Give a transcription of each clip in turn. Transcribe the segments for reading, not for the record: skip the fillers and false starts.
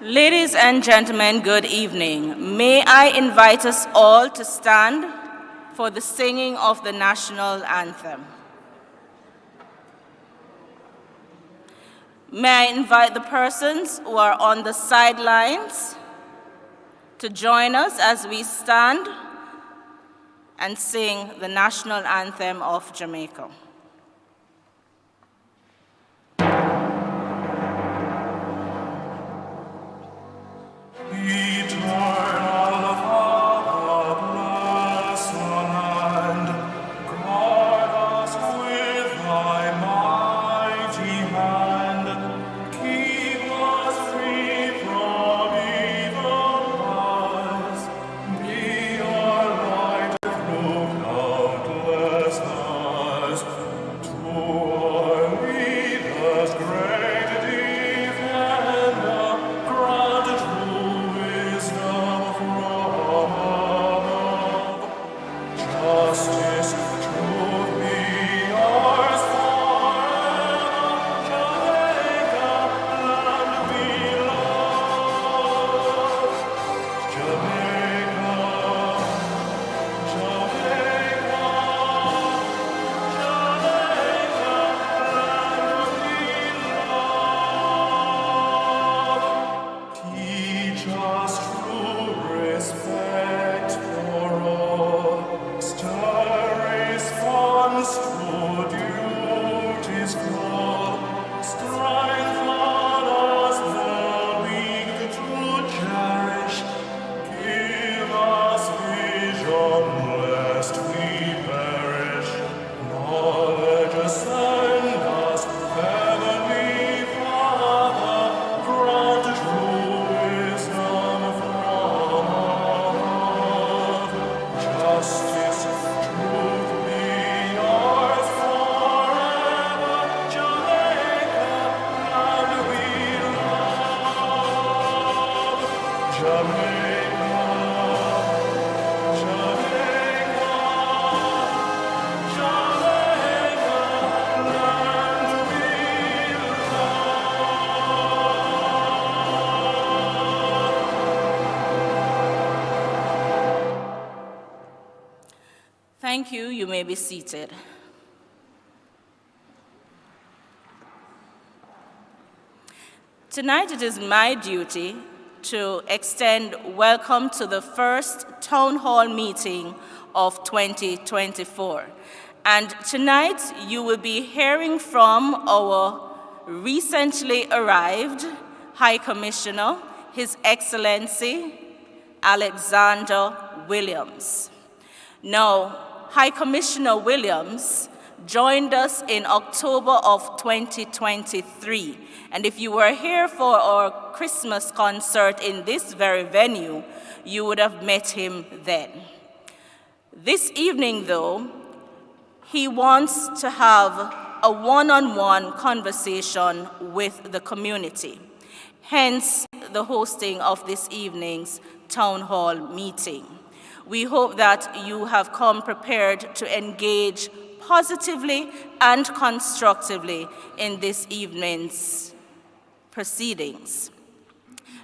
Ladies and gentlemen, good evening. May I invite us all to stand for the singing of the national anthem. May I invite the persons who are on the sidelines to join us as we stand and sing the national anthem of Jamaica. Thank you. You may be seated. Tonight it is my duty to extend welcome to the first town hall meeting of 2024. And tonight you will be hearing from our recently arrived High Commissioner, His Excellency Alexander Williams. Now, High Commissioner Williams joined us in October of 2023. And if you were here for our Christmas concert in this very venue, you would have met him then. This evening, though, he wants to have a one-on-one conversation with the community, hence the hosting of this evening's town hall meeting. We hope that you have come prepared to engage positively and constructively in this evening's proceedings.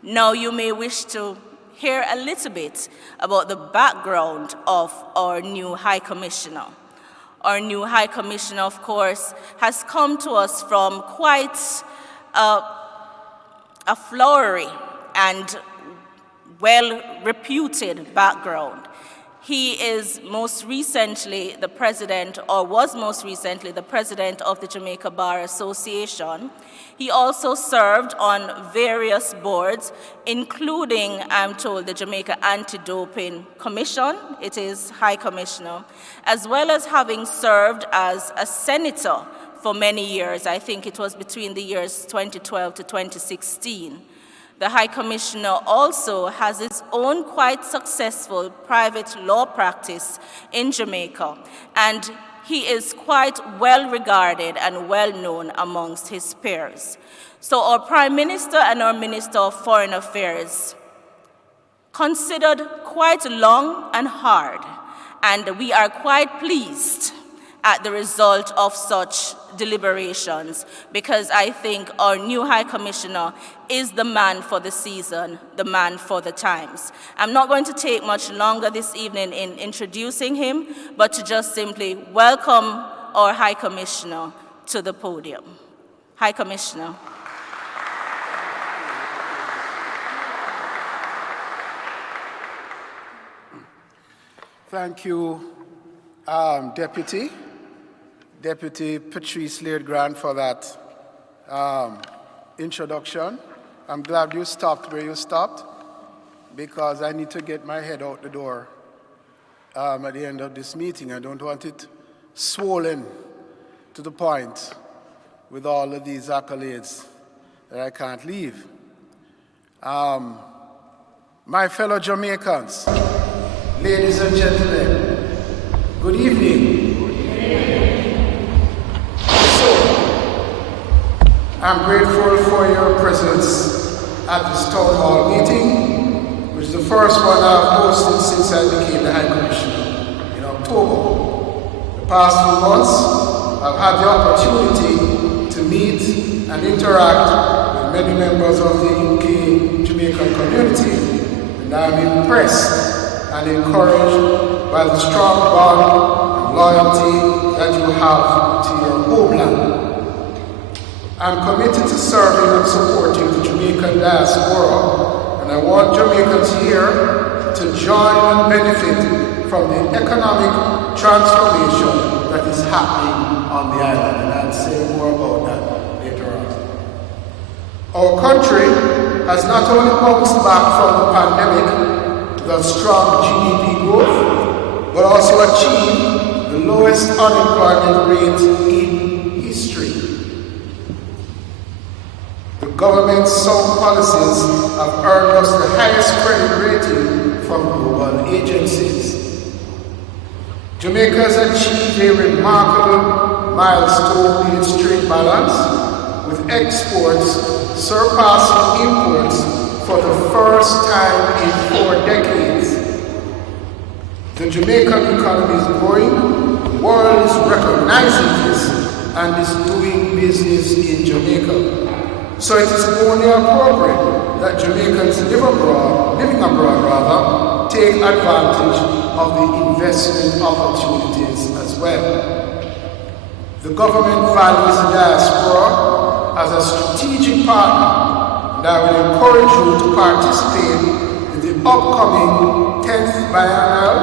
Now you may wish to hear a little bit about the background of our new High Commissioner. Our new High Commissioner, of course, has come to us from quite a flowery and well-reputed background. He is most recently the president, or was most recently the president of the Jamaica Bar Association. He also served on various boards, including, I'm told, the Jamaica Anti-Doping Commission, it is High Commissioner, as well as having served as a senator for many years. I think it was between the years 2012 to 2016. The High Commissioner also has his own quite successful private law practice in Jamaica, and he is quite well regarded and well known amongst his peers. So our Prime Minister and our Minister of Foreign Affairs considered quite long and hard, and we are quite pleased at the result of such deliberations, because I think our new High Commissioner is the man for the season, the man for the times. I'm not going to take much longer this evening in introducing him, but to just simply welcome our High Commissioner to the podium. High Commissioner. Thank you, Deputy Patrice Laird-Grant, for that introduction. I'm glad you stopped where you stopped, because I need to get my head out the door at the end of this meeting. I don't want it swollen to the point with all of these accolades that I can't leave. My fellow Jamaicans, ladies and gentlemen, good evening. I'm grateful for your presence at this town hall meeting, which is the first one I've hosted since I became the High Commissioner in October. The past few months, I've had the opportunity to meet and interact with many members of the UK Jamaican community, and I'm impressed and encouraged by the strong bond and loyalty that you have to your homeland. I'm committed to serving and supporting the Jamaican diaspora, and I want Jamaicans here to join and benefit from the economic transformation that is happening on the island, and I'll say more about that later on. Our country has not only bounced back from the pandemic with a strong GDP growth, but also achieved the lowest unemployment rate in history. The government's sound policies have earned us the highest credit rating from global agencies. Jamaica has achieved a remarkable milestone in its trade balance, with exports surpassing imports for the first time in 4 decades. The Jamaican economy is growing, the world is recognizing this and is doing business in Jamaica. So it is only appropriate that Jamaicans living abroad, take advantage of the investment opportunities as well. The government values the diaspora as a strategic partner, and I will encourage you to participate in the upcoming 10th Biennial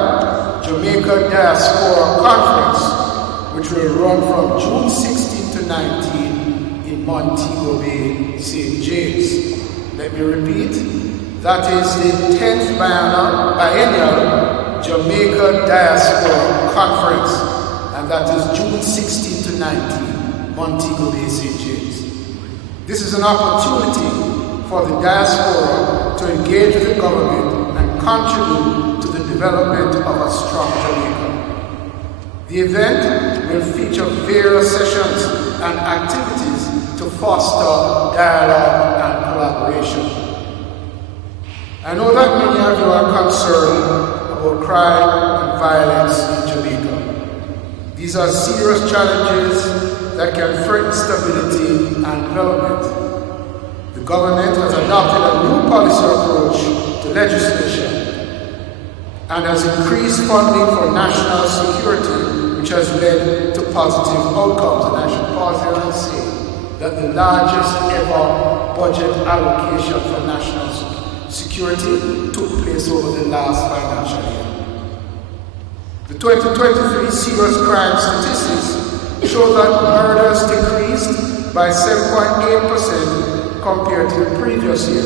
Jamaica Diaspora Conference, which will run from June 16 to 19 in Montego Bay, St. James. Let me repeat, that is the 10th Biennial Jamaica Diaspora Conference, and that is June 16 to 19, Montego Bay, St. James. This is an opportunity for the diaspora to engage with the government and contribute to the development of a strong Jamaica. The event will feature various sessions and activities to foster dialogue and collaboration. I know that many of you are concerned about crime and violence in Jamaica. These are serious challenges that can threaten stability and development. The government has adopted a new policy approach to legislation and has increased funding for national security, which has led to positive outcomes. And I should pause here and say that the largest ever budget allocation for national security took place over the last financial year. The 2023 serious crime statistics show that murders decreased by 7.8% compared to the previous year.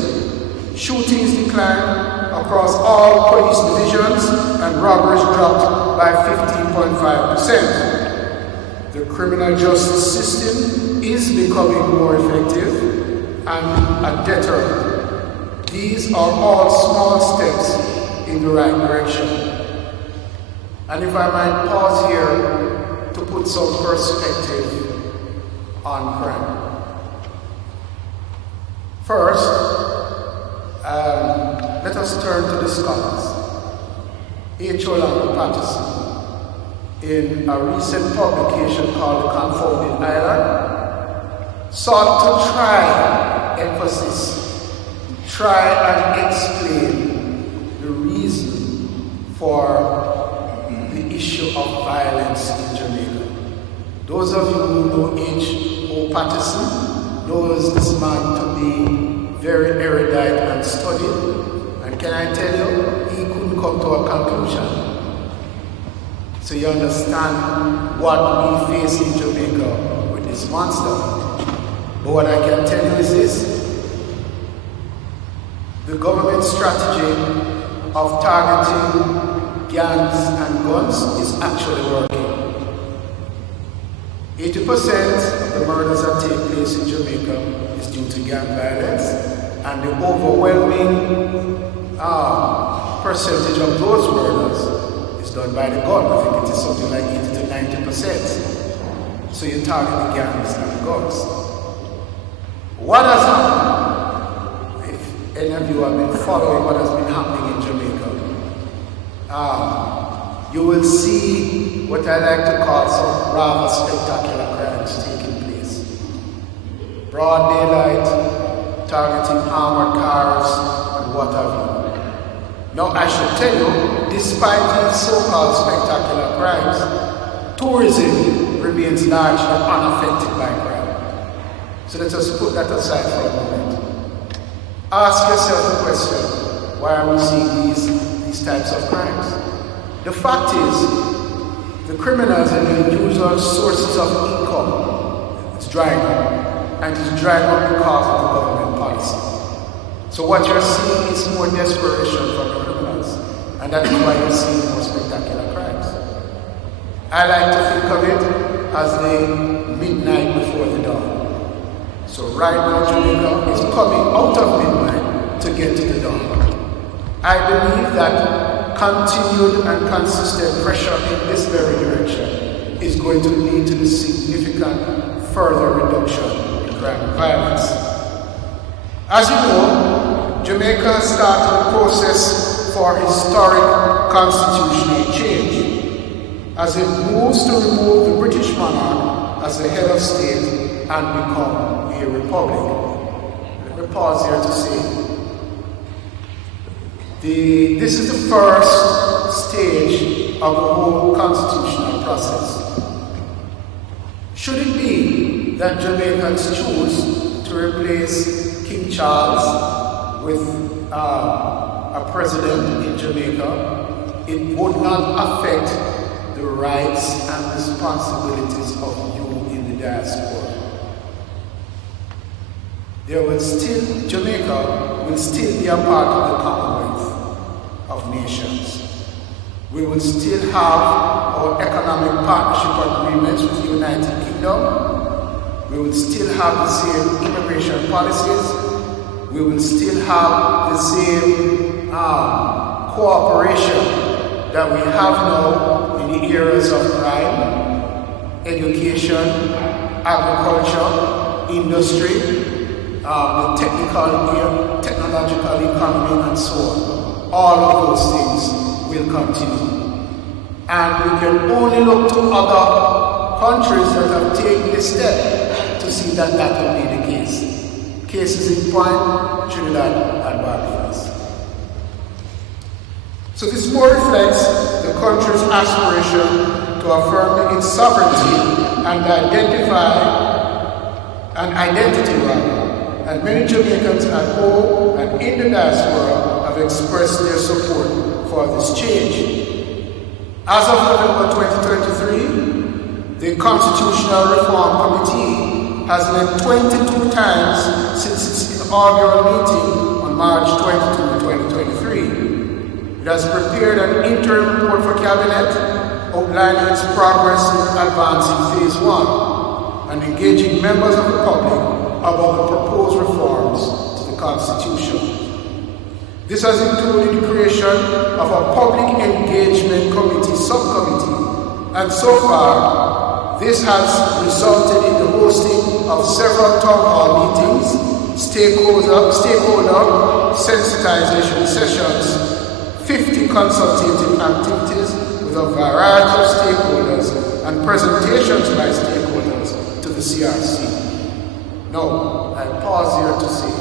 Shootings declined across all police divisions and robberies dropped by 15.5%. The criminal justice system is becoming more effective and a deterrent. These are all small steps in the right direction. And if I might pause here to put some perspective on crime. First, let us us turn to the scholars. H. Orlando Patterson, in a recent publication called The Confounded Island, sought to try and explain the reason for the issue of violence in Jamaica. Those of you who know H. O. Patterson knows this man to be very erudite and studied, and can I tell you, he couldn't come to a conclusion. So you understand what we face in Jamaica with this monster. But what I can tell you is this: the government strategy of targeting gangs and guns is actually working. 80% of the murders that take place in Jamaica is due to gang violence, and the overwhelming percentage of those murders is done by the gun. I think it is something like 80 to 90%. So you target the gangs and the guns. What has happened? If any of you have been following what has been happening in Jamaica, you will see what I like to call some rather spectacular crimes taking place. Broad daylight, targeting armored cars and what have you. Now I should tell you, despite these so-called spectacular crimes, tourism remains largely unaffected by crime. So let us put that aside for a moment. Ask yourself the question, why are we seeing these types of crimes? The fact is, the criminals are the usual sources of income. It's drying up, and it's drying up because of the government policy. So what you're seeing is more desperation from the criminals, and that is why you're seeing more spectacular crimes. I like to think of it as the midnight before the dawn. So right now Jamaica is coming out of midnight to get to the dawn. I believe that continued and consistent pressure in this very direction is going to lead to the significant further reduction in crime and violence. As you know, Jamaica started a process for historic constitutional change as it moves to remove the British monarch as the head of state and become a republic. Let me pause here to say, this is the first stage of the whole constitutional process. Should it be that Jamaicans choose to replace King Charles with a president in Jamaica, it would not affect the rights and responsibilities of you in the diaspora. Jamaica will still be a part of the Commonwealth of Nations. We will still have our economic partnership agreements with the United Kingdom. We will still have the same immigration policies. We will still have the same cooperation that we have now in the areas of crime, education, agriculture, industry, the technological economy, and so on. All of those things will continue. And we can only look to other countries that have taken this step to see that that will be the case. Cases in point, Trinidad and Barbados. So this more reflects the country's aspiration to affirm its sovereignty and identity. And many Jamaicans at home and in the diaspora have expressed their support for this change. As of November 2023, the Constitutional Reform Committee has met 22 times since its inaugural meeting on March 22, 2023. It has prepared an interim report for Cabinet outlining its progress in advancing Phase 1 and engaging members of the public about the proposed reforms to the Constitution. This has included the creation of a Public Engagement Committee subcommittee, and so far, this has resulted in the hosting of several town hall meetings stakeholder sensitization sessions, 50 consultative activities with a variety of stakeholders and presentations by stakeholders to the CRC. Now, I pause here to say,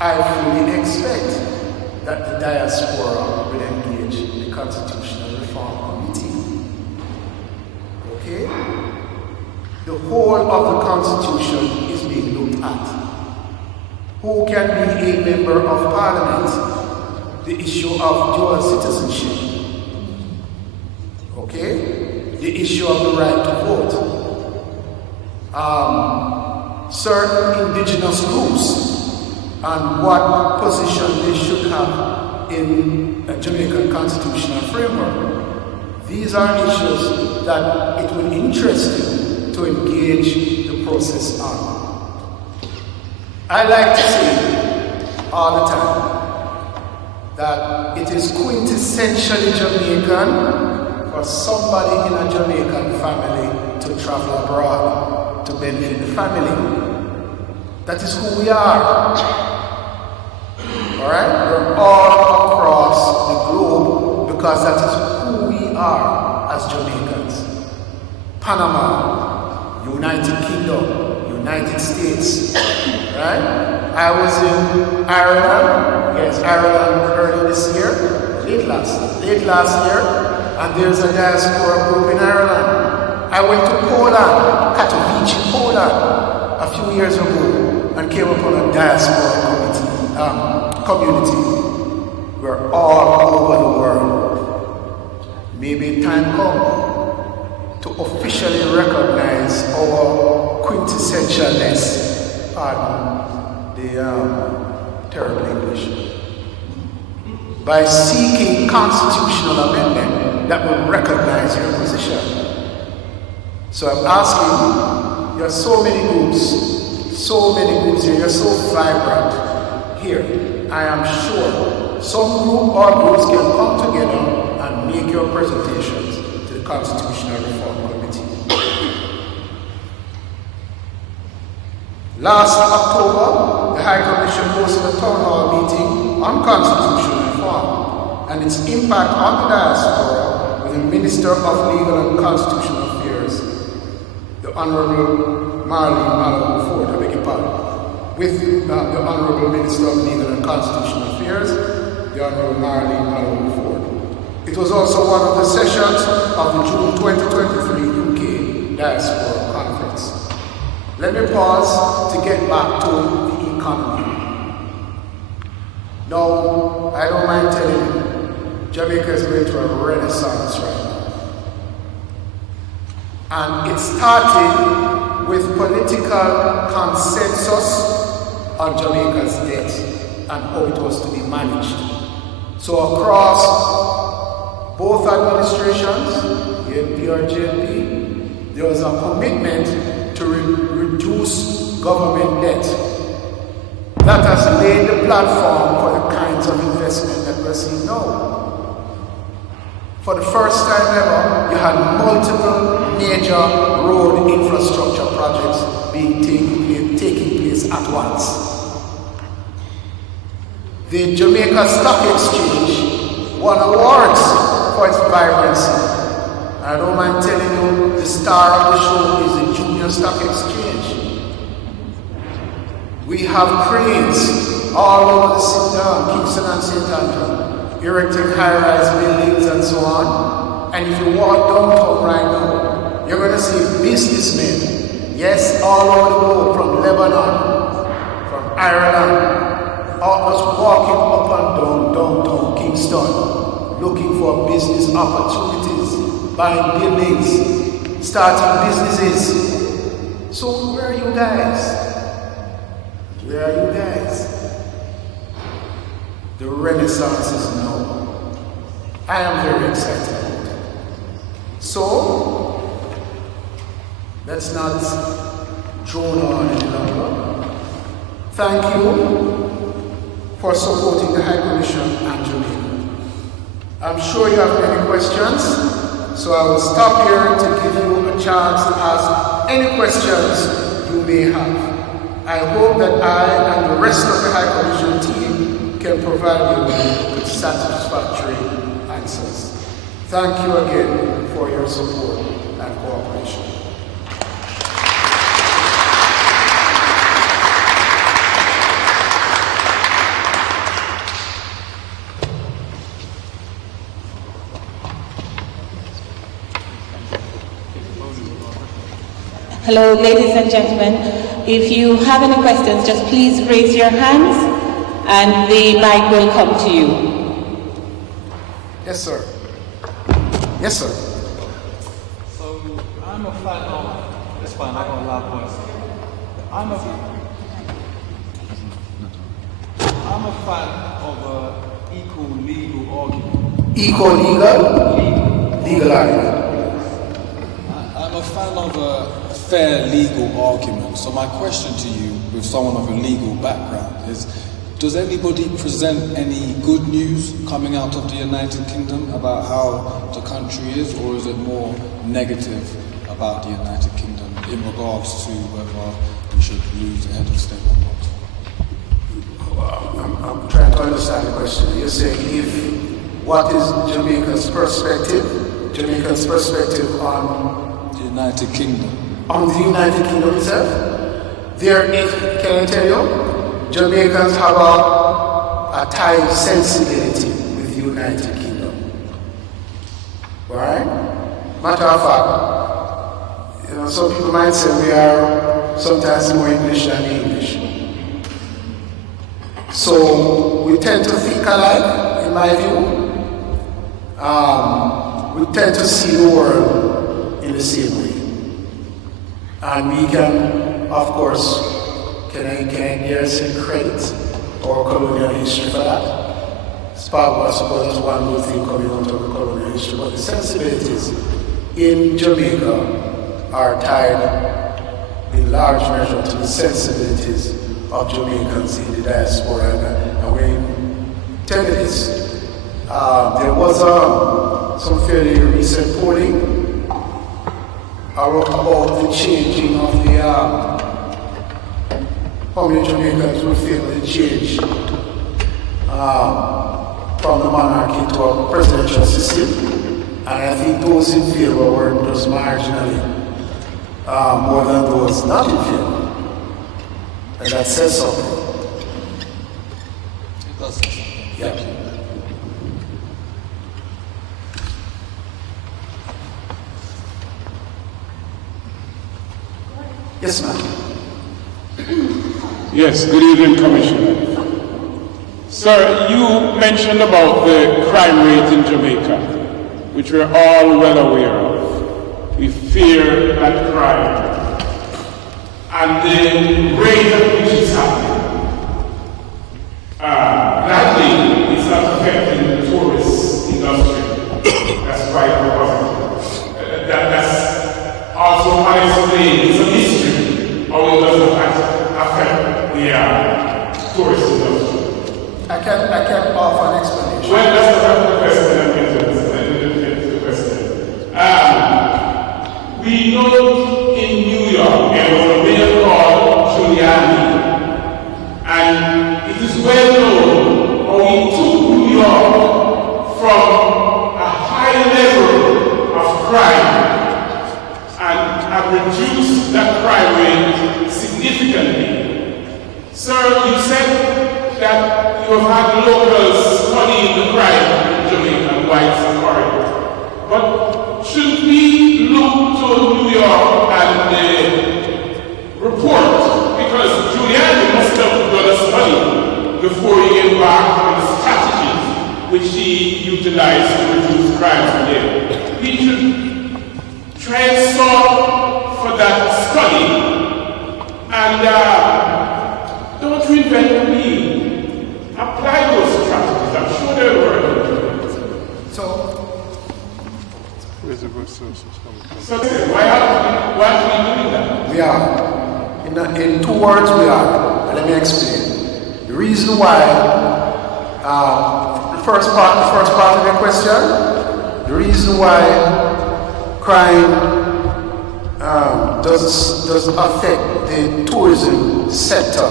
I fully expect that the diaspora will engage the Constitutional Reform Committee. Okay? The whole of the Constitution is being looked at. Who can be a member of Parliament? The issue of dual citizenship. Okay? The issue of the right to vote. Certain indigenous groups and what position they should have in a Jamaican constitutional framework. These are issues that it will interest you to engage the process on. I like to say all the time that it is quintessentially Jamaican for somebody in a Jamaican family to travel abroad to benefit the family. That is who we are. Alright? We're all across the globe because that is who we are as Jamaicans. Panama, United Kingdom, United States. Right? I was in Ireland, earlier this year, late last year, and there's a diaspora group in Ireland. I went to Poland, Katowice, Poland, a few years ago, and came upon a diaspora community. We're all over the world. Maybe time comes to officially recognize our quintessentialness. Pardon the terrible English. By seeking constitutional amendment that will recognize your position. So I'm asking, there are so many groups here, you're so vibrant here. I am sure some group or groups can come together and make your presentations to the Constitutional Reform Committee. Last October, the High Commission hosted a town hall meeting on constitutional reform and its impact on the diaspora with the Minister of Legal and Constitutional Affairs, the Honorable Marlene Malone-Ford, I beg your pardon, with the Honorable Minister of Legal and Constitutional Affairs, the Honorable Marlene Malone-Ford. It was also one of the sessions of the June 2023 UK Diaspora Conference. Let me pause to get back to the economy. Now, I don't mind telling you, Jamaica is going through a renaissance right now. And it started with political consensus on Jamaica's debt and how it was to be managed. So across both administrations, PNP or JNP, there was a commitment to reduce government debt. That has laid the platform for the kinds of investment that we're seeing now. For the first time ever, you had multiple major road infrastructure projects taking place at once. The Jamaica Stock Exchange won awards for its vibrancy. I don't mind telling you, the star of the show is the Junior Stock Exchange. We have cranes all over the city, Kingston and St. Andrew, erecting high-rise buildings and so on. And if you walk downtown right now, you're going to see businessmen, yes, all over the globe, from Lebanon, from Ireland, all just walking up and down downtown Kingston, looking for business opportunities, buying buildings, starting businesses. So where are you guys? Where are you guys? The renaissance is now. I am very excited about it. So, let's not drone on any longer. Thank you for supporting the High Commission and Jamaica. I'm sure you have many questions, so I will stop here to give you a chance to ask any questions you may have. I hope that I and the rest of the High Commission team can provide you with satisfactory answers. Thank you again for your support and cooperation. Hello, ladies and gentlemen. If you have any questions, just please raise your hands and the mic will come to you. Yes, sir. Yes, sir. So, I'm a fan of, it's fine, I've got a loud voice. I'm a fan of an equal legal argument. Equal legal? Legal argument. I'm a fan of a fair legal argument. So my question to you, with someone of a legal background, is does anybody present any good news coming out of the United Kingdom about how the country is, or is it more negative about the United Kingdom in regards to whether we should lose the head of state or not? I'm trying to understand the question. You're saying what is Jamaica's perspective on The United Kingdom. On the United Kingdom itself? Can I tell you? Jamaicans have a tight sensibility with the United Kingdom. Right? Matter of fact, some people might say we are sometimes more English than English. So we tend to think alike, in my view. We tend to see the world in the same way. And we can, of course, can I give some credit or colonial history for that? It's part of, I suppose, that's one good thing coming out of the colonial history. But the sensibilities in Jamaica are tied in large measure to the sensibilities of Jamaicans in the diaspora. And when tell me this, there was some fairly recent polling about the changing of the how many Jamaicans will feel the change from the monarchy to a presidential system. And I think those in favor were just marginally more than those not in favor. And that says something. It does say something. Yeah. Thank you. Yes, ma'am. Yes, good evening, Commissioner. Sir, you mentioned about the crime rate in Jamaica, which we're all well aware of. We fear that crime. And the rate at which it's happening, gladly, it's not affecting the tourist industry. That's quite positive. That's also unexplained. It's a mystery how it doesn't affect the tourist industry. I can offer an explanation. Well, that's not the question I'm interested in. I didn't get to the question. We know in New York there was a mayor called Giuliani, and it is well known how he took New York from a high level of crime and have reduced that crime rate significantly. Sir, you said that you have had locals studying the crime in Jamaica and whites and foreigners. But should we look to New York and report? Because Giuliani must have done a study before he embarked on the strategies which he utilized to reduce crime today. We should try and sort for that study and don't reinvent the wheel. Apply those strategies. I'm sure they're working. So, So why are we doing that? we are. In 2 words, we are. And let me explain. The reason why, the first part of your question, the reason why crime does affect the tourism sector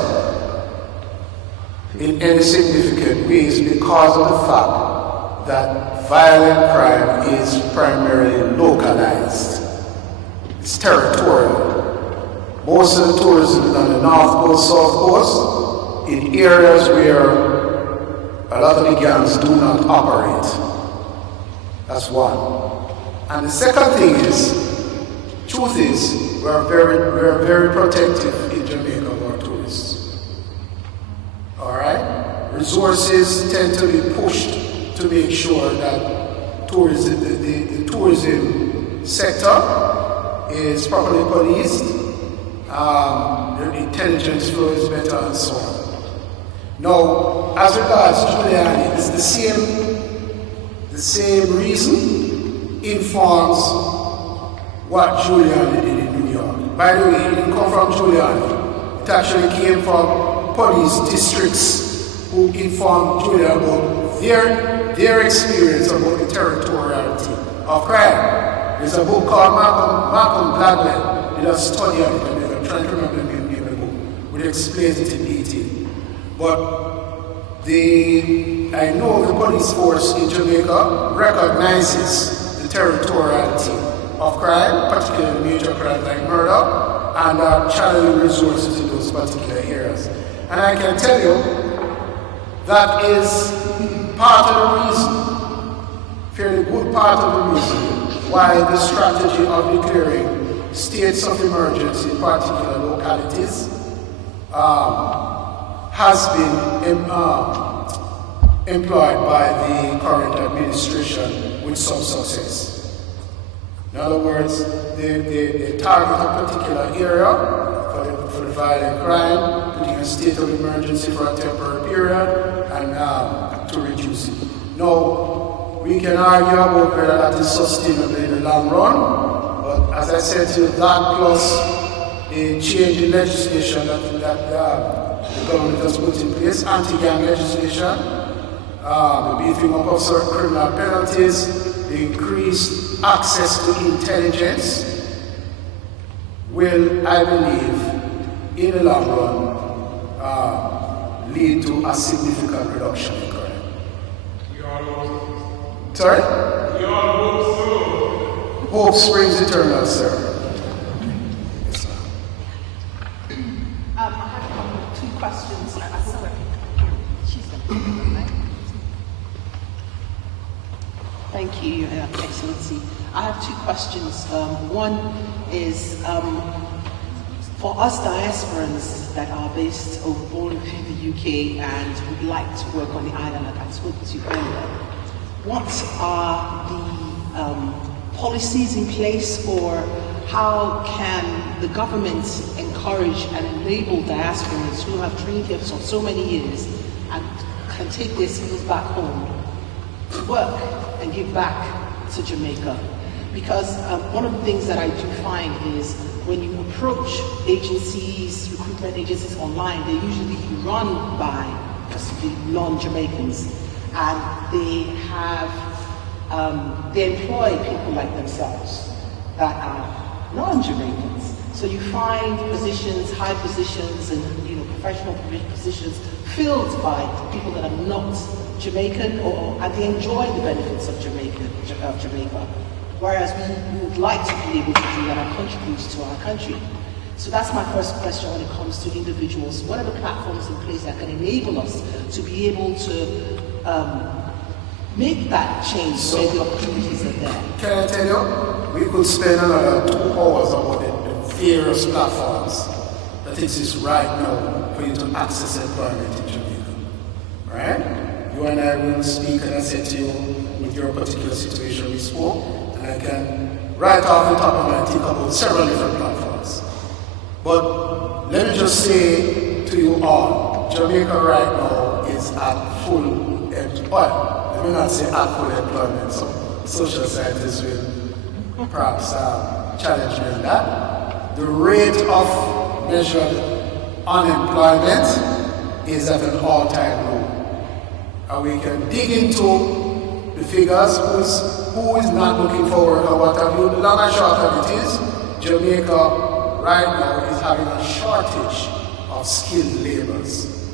in any significant ways because of the fact that violent crime is primarily localized. It's territorial. Most of the tourism is on the north coast, south coast, in areas where a lot of the gangs do not operate. That's one. And the second thing is, truth is, we're very protective in Jamaica of our tourists. All right? Resources tend to be pushed to make sure that tourism, the tourism sector is properly policed, the intelligence flow is better, and so on. Now, as regards Giuliani, it's the same reason informs what Giuliani did in New York. By the way, it didn't come from Giuliani. It actually came from police districts who informed Giuliani about their experience about the territoriality of crime. There's a book called Malcolm Gladwell did a study on it, and I'm trying to remember the name of the book, which explains it in detail. But I know the police force in Jamaica recognizes the territoriality of crime, particularly major crimes like murder, and are channeling resources in those particular areas. And I can tell you that is part of the reason, fairly good part of the reason, why the strategy of declaring states of emergency in particular localities has been employed by the current administration with some success. In other words, they target a particular area for the violent crime, putting a state of emergency for a temporary period, and to reduce it. Now, we can argue about whether that is sustainable in the long run, but as I said to you, that plus the change in legislation that the government has put in place, anti-gang legislation, the beefing up of certain criminal penalties, the increased access to intelligence will, I believe, in the long run, lead to a significant reduction in crime. Sorry? Hope springs eternal, sir. Questions. Thank you, Excellency. I have two questions. One is for us diasporans that are based all over the UK and would like to work on the island, like I spoke to earlier, what are the policies in place, or how can the government encourage and enable diasporans who have trained here for so many years and can take their skills back home to work and give back to Jamaica? Because one of the things that I do find is when you approach agencies, recruitment agencies online, they're usually run by possibly non-Jamaicans, and they have they employ people like themselves that are non-Jamaicans. So you find positions, high positions, and professional positions filled by people that are not Jamaican, and they enjoy the benefits of Jamaica. Whereas we would like to be able to do that and contribute to our country. So that's my first question when it comes to individuals. What are the platforms in place that can enable us to be able to make that change where the opportunities are there? Can I tell you, we could spend another 2 hours about the various platforms that exist right now for you to access employment in Jamaica. Right? You and I will speak, and I said to you, with your particular situation we spoke, and I can, right off the top of my head, think about several different platforms. But let me just say to you all, Jamaica right now is at full employment. Let me not say at full employment. Some social scientists will perhaps challenge me on that. The rate of measured unemployment is at an all-time low. And we can dig into the figures, who is not looking for work or what have you. The long and short of it is, Jamaica right now is having a shortage of skilled laborers.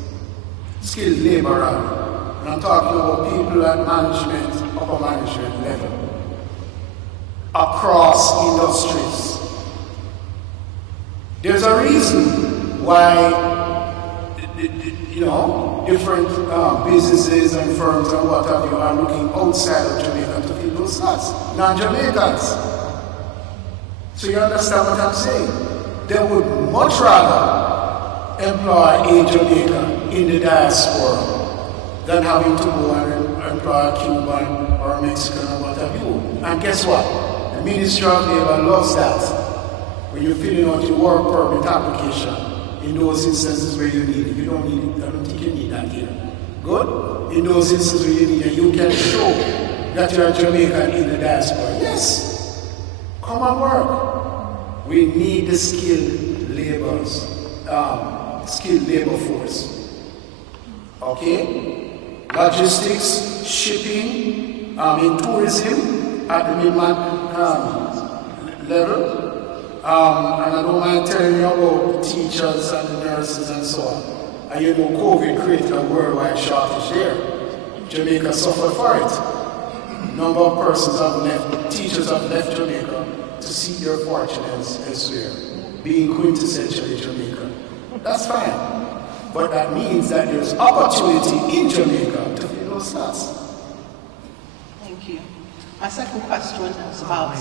Skilled laborer. And I'm talking about people at management, upper management level, across industries. There's a reason why, different businesses and firms and what have you are looking outside of Jamaica to fill those slots, non-Jamaicans. So you understand what I'm saying? They would much rather employ a Jamaican in the diaspora than having to go and employ a Cuban or a Mexican or what have you. And guess what? The Ministry of Labor loves that. When you're filling out your work permit application, in those instances where you need it, you don't need it. I don't think you need that here. Good? In those instances where you need it, you can show that you're a Jamaican in the diaspora. Yes. Come and work. We need the skilled laborers, skilled labor force. Okay? Logistics, shipping, in tourism at the mid-man level. And I don't mind telling you about the teachers and the nurses and so on. And you know COVID created a worldwide shortage there. Jamaica suffered for it. Number of persons have left, teachers have left Jamaica to seek their fortune elsewhere, being quintessentially Jamaican. That's fine. But that means that there's opportunity in Jamaica to fill those slots. Thank you. My second question is about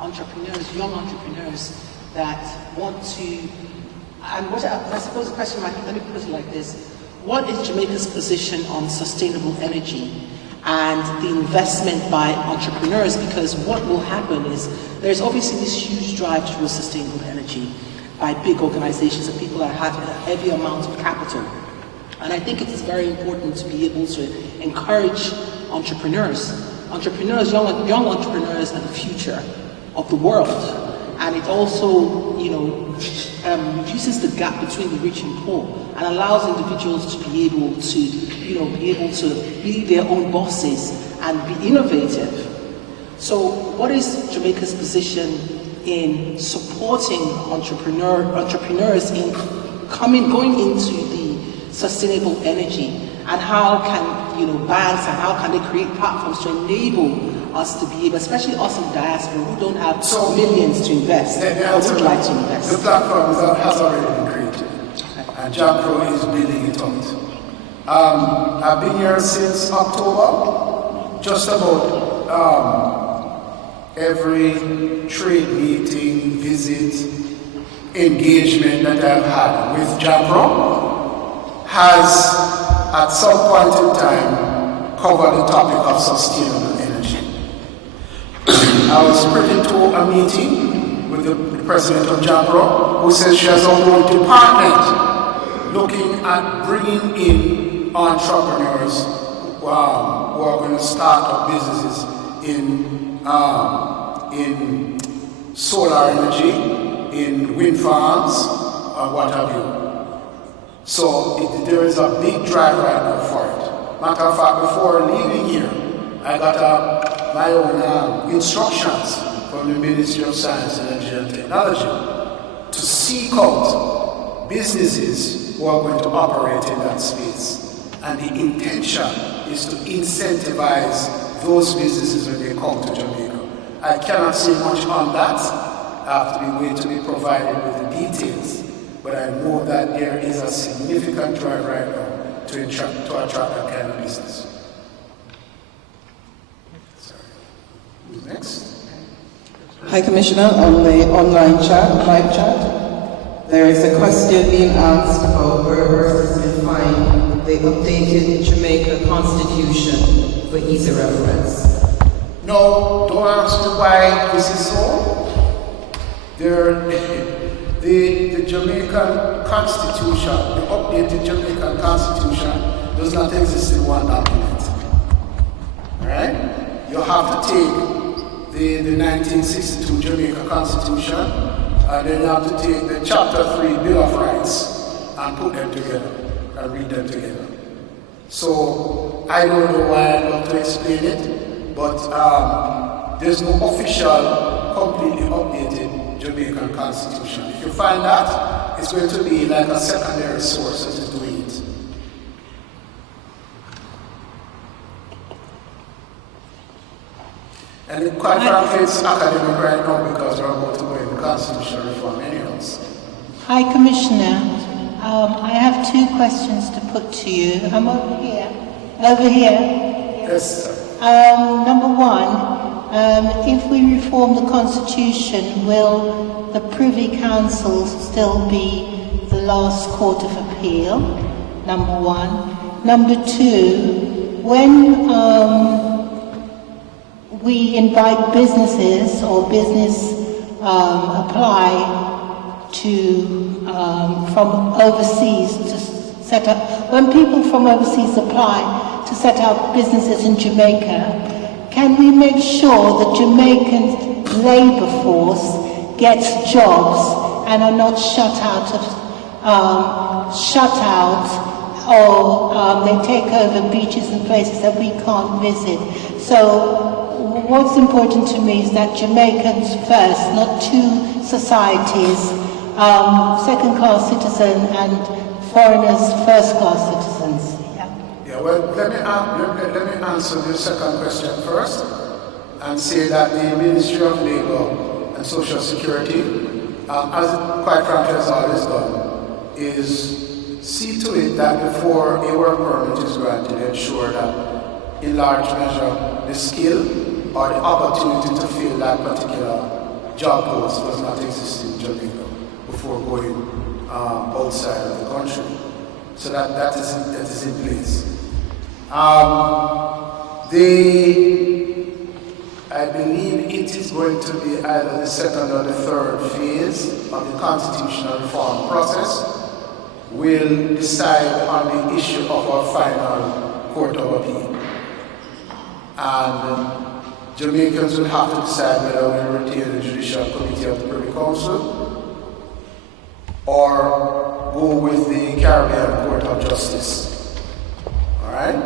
entrepreneurs, young entrepreneurs that want to, and what I suppose the question might be, let me put it like this: what is Jamaica's position on sustainable energy and the investment by entrepreneurs? Because what will happen is there's obviously this huge drive towards sustainable energy by big organizations and people that have a heavy amount of capital. And I think it is very important to be able to encourage entrepreneurs. Entrepreneurs, young entrepreneurs are the future of the world. And it also, reduces the gap between the rich and poor and allows individuals to be able to, be their own bosses and be innovative. So what is Jamaica's position in supporting entrepreneurs in going into the sustainable energy, and how can banks and how can they create platforms to enable us to be able, especially us in diaspora who don't have millions to invest or would like to invest? The platform has already been created, and JAPRO is building it out. I've been here since October. Just about every trade meeting, visit, engagement that I've had with JAPRO has at some point in time covered the topic of sustainable energy. I was privy to a meeting with the president of JAPRO, who says she has a whole department looking at bringing in entrepreneurs who are going to start up businesses in solar energy, in wind farms, or what have you. So there is a big drive right now for it. Matter of fact, before leaving here, I got my own instructions from the Ministry of Science, Energy and Technology to seek out businesses who are going to operate in that space. And the intention is to incentivize those businesses when they come to Jamaica. I cannot say much on that. I have to be waiting to be provided with the details. But I know that there is a significant drive right now to attract that kind of business. Sorry. Who's next? Hi, Commissioner, on the online chat, live chat, there is a question being asked about where persons can find the updated Jamaica Constitution for easy reference. No, don't ask me why this is so. The Jamaican Constitution, the updated Jamaican Constitution, does not exist in one document. Alright? You have to take the 1962 Jamaica Constitution, and then you have to take the Chapter 3 Bill of Rights and put them together and read them together. So I don't know why I love to explain it, but there's no official, completely updated Jamaican Constitution. If you find that, it's going to be like a secondary source to do it. And quite frankly, it's academic right now because we're about to go into constitutional reform anyhow. Hi, Commissioner. I have two questions to put to you. I'm over here. Over here. Yes, sir. Number one, if we reform the Constitution, will the Privy Council still be the last court of appeal? Number one. Number two, when we invite businesses or business apply to from overseas to set up, when people from overseas apply to set up businesses in Jamaica, can we make sure that Jamaican labour force gets jobs and are not shut out or they take over beaches and places that we can't visit? So what's important to me is that Jamaicans first, not two societies, second-class citizen and foreigners first-class citizens. Yeah, well, let me answer the second question first and say that the Ministry of Labour and Social Security, as it quite frankly has always done, is see to it that before a work permit is granted, ensure that in large measure the skill or the opportunity to fill that particular job post does not exist in Jamaica before going outside of the country. So that is in place. I believe it is going to be either the second or the third phase of the constitutional reform process will decide on the issue of our final court of appeal. And Jamaicans will have to decide whether we retain the Judicial Committee of the Privy Council or go with the Caribbean Court of Justice. All right?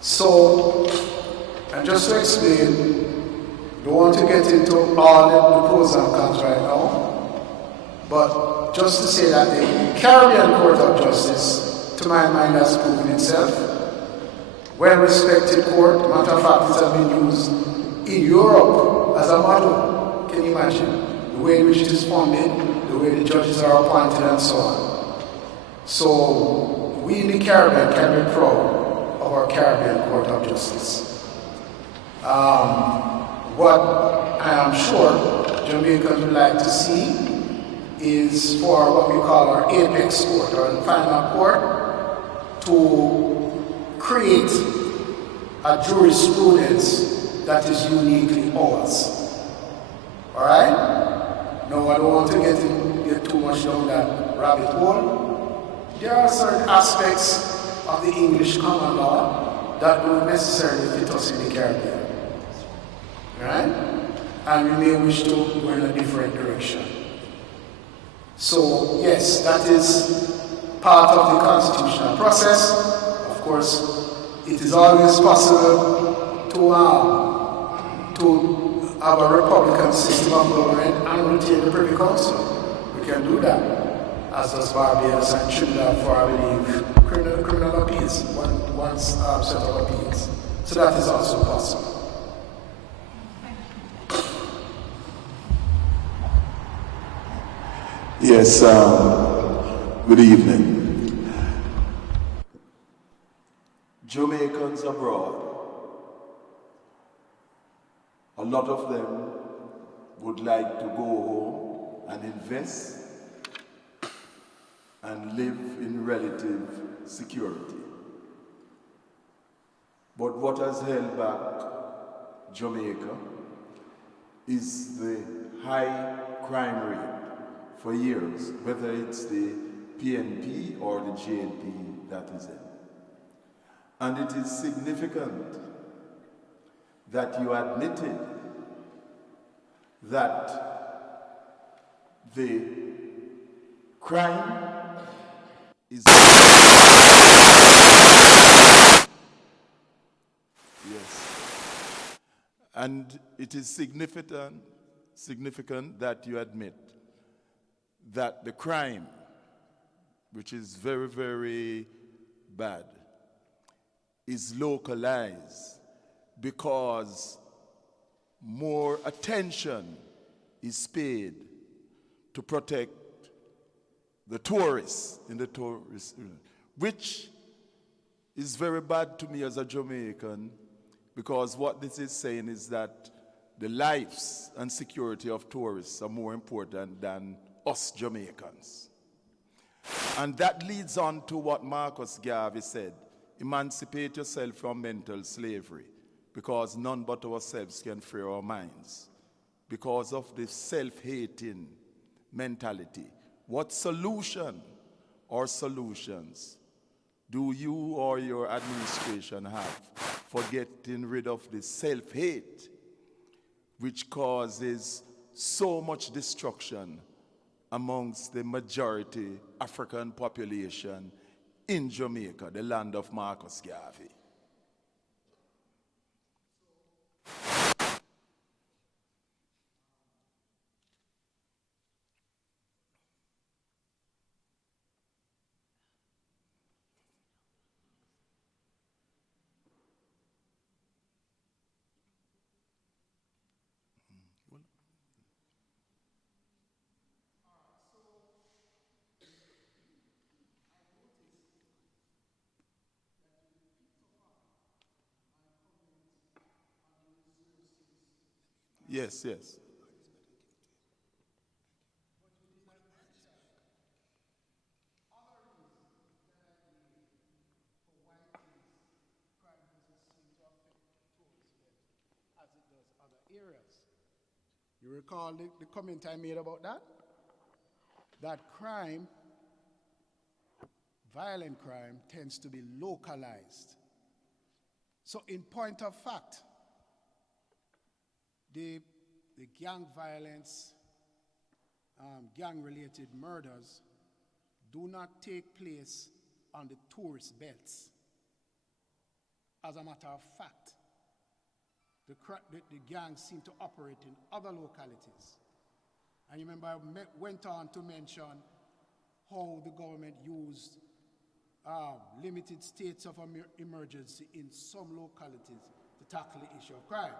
So, and just to explain, don't want to get into all the pros and cons right now, but just to say that the Caribbean Court of Justice, to my mind, has proven itself. Well-respected court. Matter of fact, it has been used in Europe as a model. Can you imagine? The way in which it is funded, the way the judges are appointed, and so on. So, we in the Caribbean can be proud of our Caribbean Court of Justice. What I am sure Jamaicans would like to see is for what we call our apex court, or final court, to create a jurisprudence that is uniquely ours. All right? No, I don't want to get too much down that rabbit hole. There are certain aspects of the English common law that don't necessarily fit us in the Caribbean. All right? And we may wish to go in a different direction. So, yes, that is part of the constitutional process. Of course, it is always possible to have a Republican system of government and retain the Privy Council. We can do that, as does Barbados and Trinidad for, I believe, criminal appeals, one set of appeals. So that is also possible. Yes, good evening. Jamaicans abroad, a lot of them would like to go home and invest and live in relative security. But what has held back Jamaica is the high crime rate for years, whether it's the PNP or the JHC that is in. And it is significant that you admitted that the crime is... Yes. And it is significant significant that you admit that the crime, which is very, very bad, is localized because more attention is paid to protect the tourists in the tourist, which is very bad to me as a Jamaican, because what this is saying is that the lives and security of tourists are more important than us Jamaicans. And that leads on to what Marcus Garvey said: emancipate yourself from mental slavery, because none but ourselves can free our minds. Because of this self-hating mentality, what solution or solutions do you or your administration have for getting rid of this self-hate, which causes so much destruction amongst the majority African population in Jamaica, the land of Marcus Garvey? Yes, yes. As it does other areas. You recall the comment I made about that? That crime, violent crime, tends to be localized. So in point of fact, the gang violence, gang-related murders do not take place on the tourist belts. As a matter of fact, the gangs seem to operate in other localities. And you remember I went on to mention how the government used limited states of emergency in some localities to tackle the issue of crime.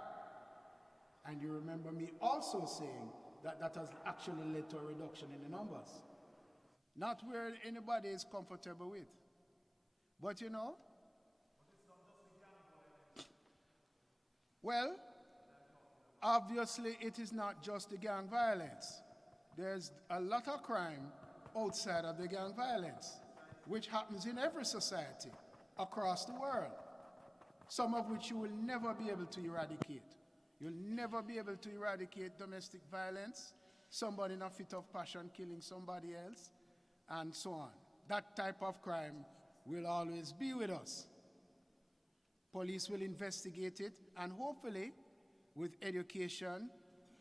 And you remember me also saying that that has actually led to a reduction in the numbers. Not where anybody is comfortable with. But you know, well, obviously it is not just the gang violence. There's a lot of crime outside of the gang violence, which happens in every society across the world, some of which you will never be able to eradicate. You'll never be able to eradicate domestic violence, somebody in a fit of passion killing somebody else, and so on. That type of crime will always be with us. Police will investigate it, and hopefully, with education,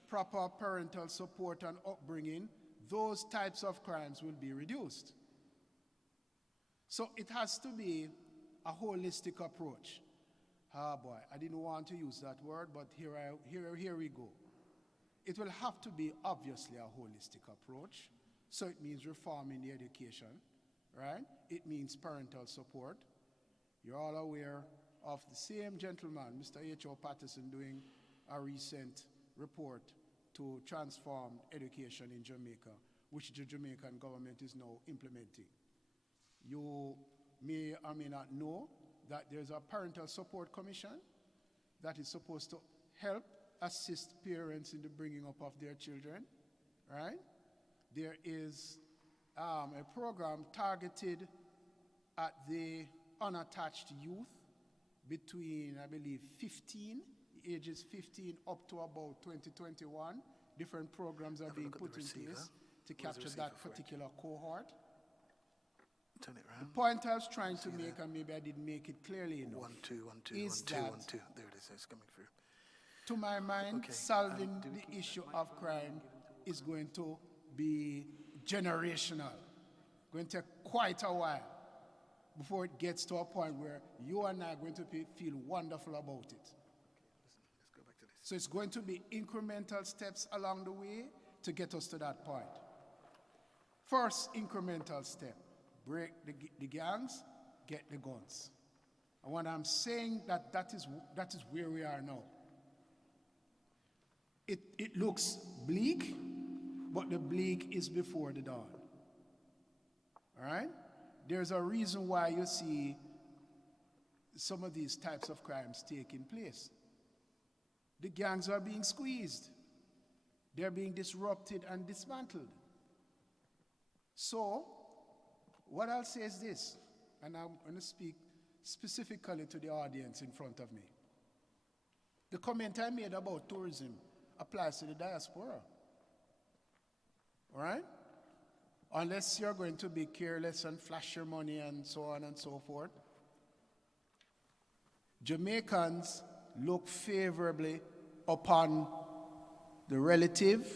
proper parental support and upbringing, those types of crimes will be reduced. So it has to be a holistic approach. Ah boy, I didn't want to use that word, but here we go. It will have to be obviously a holistic approach. So it means reforming the education, right? It means parental support. You're all aware of the same gentleman, Mr. H.O. Patterson, doing a recent report to transform education in Jamaica, which the Jamaican government is now implementing. You may or may not know that there's a parental support commission that is supposed to help assist parents in the bringing up of their children, right? There is a program targeted at the unattached youth between, I believe, ages 15 up to about 2021. Different programs are being put in place to capture that particular cohort. Turn it around. The point I was trying to make, and maybe I didn't make it clearly enough, 1 2 1 2 is 1 2 that, 1 2. There it is. It's coming through. to my mind, solving the issue of crime is going to be generational. Going to take quite a while before it gets to a point where you and I are going to feel wonderful about it. Let's go back to this. So it's going to be incremental steps along the way to get us to that point. First incremental step, break the gangs, get the guns. And when I'm saying that is where we are now. It looks bleak, but the bleak is before the dawn. All right? There's a reason why you see some of these types of crimes taking place. The gangs are being squeezed. They're being disrupted and dismantled. So, what I'll say is this, and I'm going to speak specifically to the audience in front of me. The comment I made about tourism applies to the diaspora. All right? Unless you're going to be careless and flash your money and so on and so forth. Jamaicans look favorably upon the relative,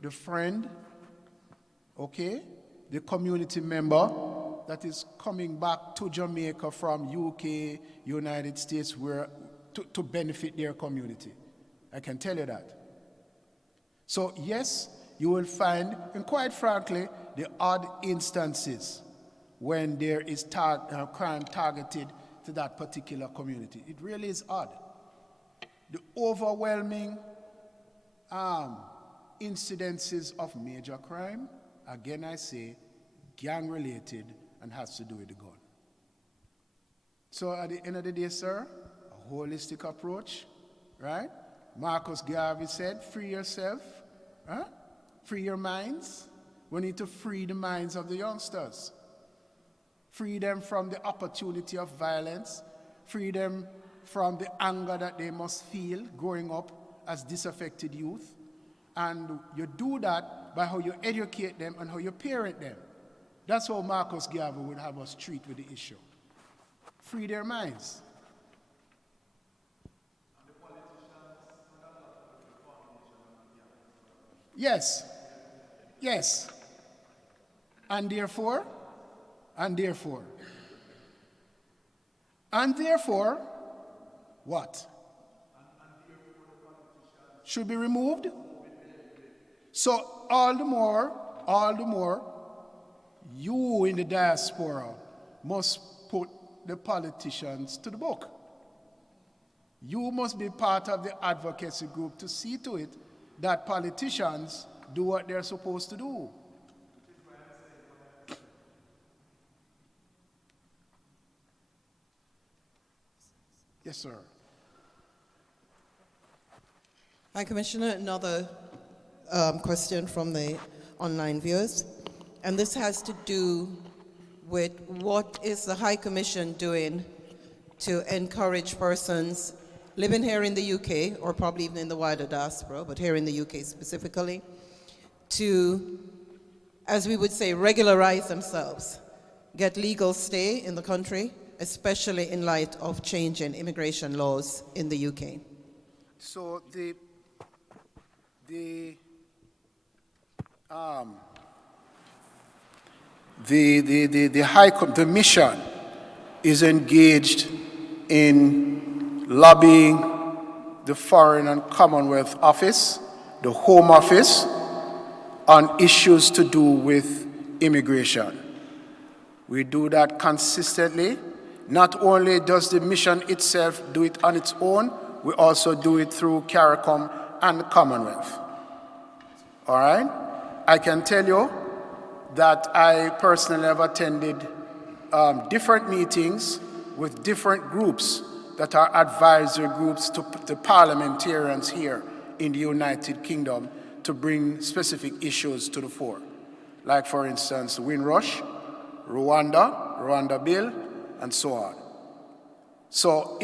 the friend, okay, the community member that is coming back to Jamaica from UK, United States, to benefit their community. I can tell you that. So yes, you will find, and quite frankly, the odd instances when there is crime targeted to that particular community. It really is odd. The overwhelming incidences of major crime, again I say, gang-related and has to do with the gun. So at the end of the day, sir, a holistic approach, right? Marcus Garvey said, free yourself, huh? Free your minds. We need to free the minds of the youngsters. Free them from the opportunity of violence. Free them from the anger that they must feel growing up as disaffected youth. And you do that by how you educate them and how you parent them. That's how Marcus Garvey would have us treat with the issue. Free their minds. Yes. Yes. And therefore, what? Should be removed? So all the more, you in the diaspora must put the politicians to the book. You must be part of the advocacy group to see to it that politicians do what they're supposed to do. Yes, sir. Hi, Commissioner. Another question from the online viewers. And this has to do with what is the High Commission doing to encourage persons living here in the UK, or probably even in the wider diaspora, but here in the UK specifically, to, as we would say, regularize themselves, get legal stay in the country, especially in light of changing immigration laws in the UK. So the mission is engaged in lobbying the Foreign and Commonwealth Office, the Home Office, on issues to do with immigration. We do that consistently. Not only does the mission itself do it on its own, we also do it through CARICOM and the Commonwealth. All right? I can tell you that I personally have attended different meetings with different groups that are advisory groups to the parliamentarians here in the United Kingdom to bring specific issues to the fore. Like, for instance, Windrush, Rwanda Bill, and so on. So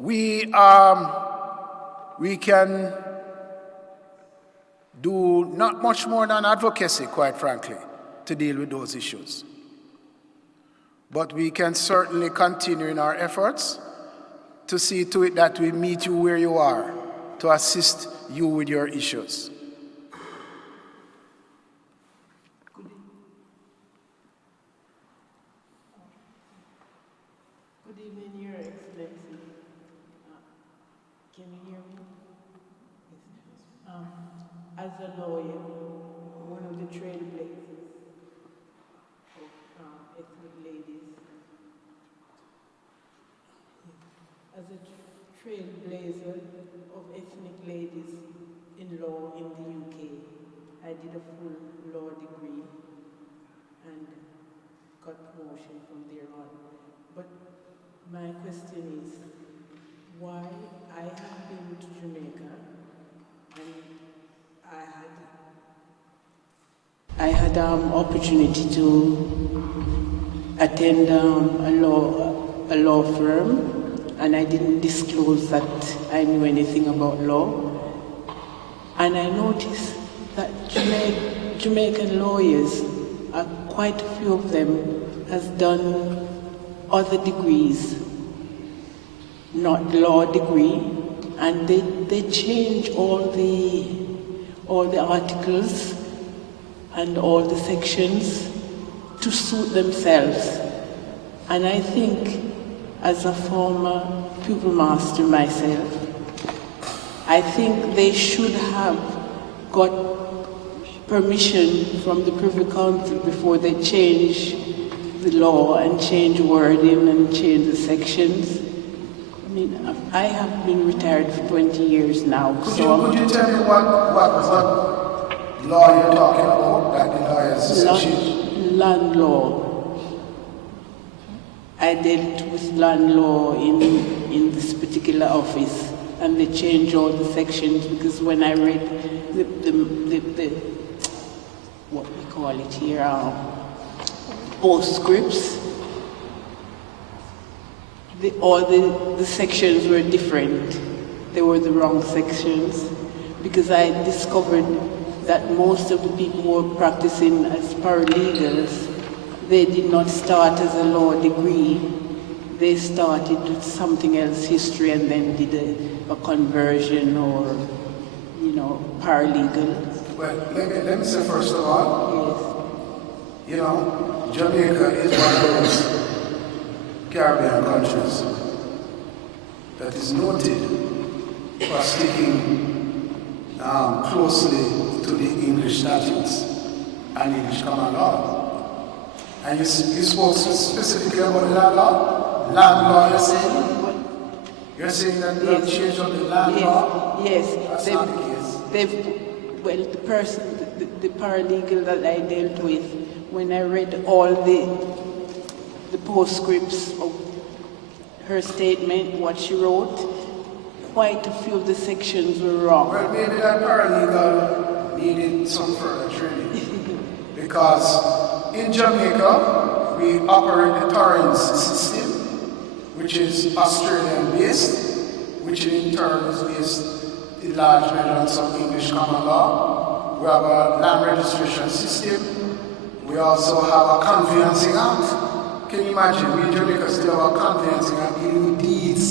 we can do not much more than advocacy, quite frankly, to deal with those issues. But we can certainly continue in our efforts to see to it that we meet you where you are, to assist you with your issues. Good evening, Your Excellency. Can you hear me? as a lawyer, one of the trailblazers of ethnic ladies, as a trailblazer of ethnic ladies in law in the UK, I did a full law degree and got promotion from there on. But my question is, why I have been to Jamaica and I had opportunity to attend a law firm, and I didn't disclose that I knew anything about law. And I noticed that Jamaican lawyers, quite a few of them, has done other degrees, not law degree, and they change all the articles and all the sections to suit themselves. And I think, as a former pupil master myself, I think they should have got permission from the Privy Council before they change the law and change wording and change the sections. I mean, I have been retired for 20 years now. Could you tell me what law you're talking about, that the lawyers land law. I dealt with land law in this particular office, and they changed all the sections because when I read the what we call it here, postscripts, all the sections were different. They were the wrong sections, because I discovered that most of the people who were practicing as paralegals, they did not start as a law degree. They started with something else, history, and then did a conversion or, paralegal. Well, let me say first of all, yes. Jamaica is one of those Caribbean countries that is noted for sticking closely to the English statutes and English common law. And you spoke specifically about the land law? Land law, you're saying? You're saying that they have changed on the land law? Yes. That's not the case. The person, the paralegal that I dealt with, when I read all the postscripts of her statement, what she wrote, quite a few of the sections were wrong. Well, maybe that paralegal needed some further training. Because in Jamaica, we operate the Torrens system, which is Australian-based, which in turn is based in large measure on some English common law. We have a land registration system. We also have a conveyancing act. Can you imagine? We in Jamaica still have a conveyancing act dealing with deeds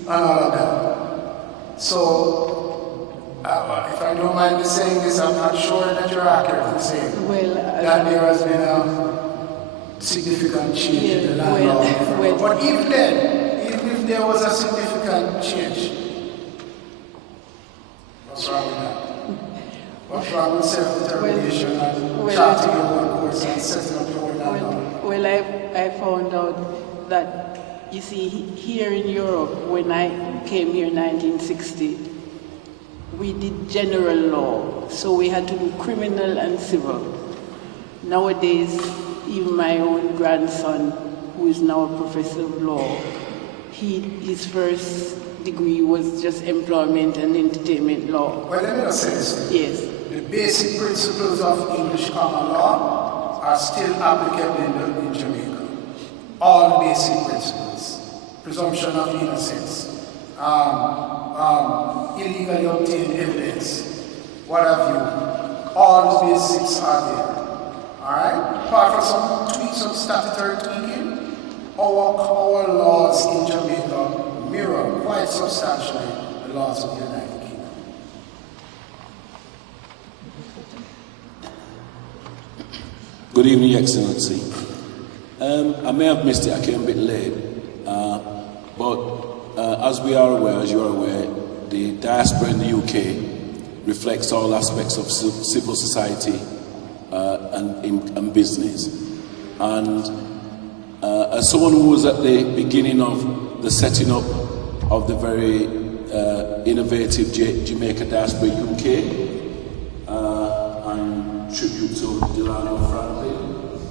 and all of that. So, if I don't mind me saying this, I'm not sure that you're accurate in saying that there has been a significant change in the land law. But even then, even if there was a significant change, what's wrong with that? What's wrong with self-determination and charting your own course and setting up your own land law? Well, I found out that, you see, here in Europe, when I came here in 1960, we did general law, so we had to do criminal and civil. Nowadays, even my own grandson, who is now a professor of law, his first degree was just employment and entertainment law. Well, let me just say this. Yes. The basic principles of English common law are still applicable in Jamaica. All the basic principles. Presumption of innocence. Illegally obtained evidence. What have you? All the basics are there. Alright? Apart from some tweaks, some statutory tweaking, our laws in Jamaica mirror quite substantially the laws of the United Kingdom. Good evening, Your Excellency. I may have missed it, I came a bit late, but as we are aware, as you are aware, the diaspora in the UK reflects all aspects of civil society and business. And as someone who was at the beginning of the setting up of the very innovative Jamaica Diaspora UK, and tribute to Delano Franklin,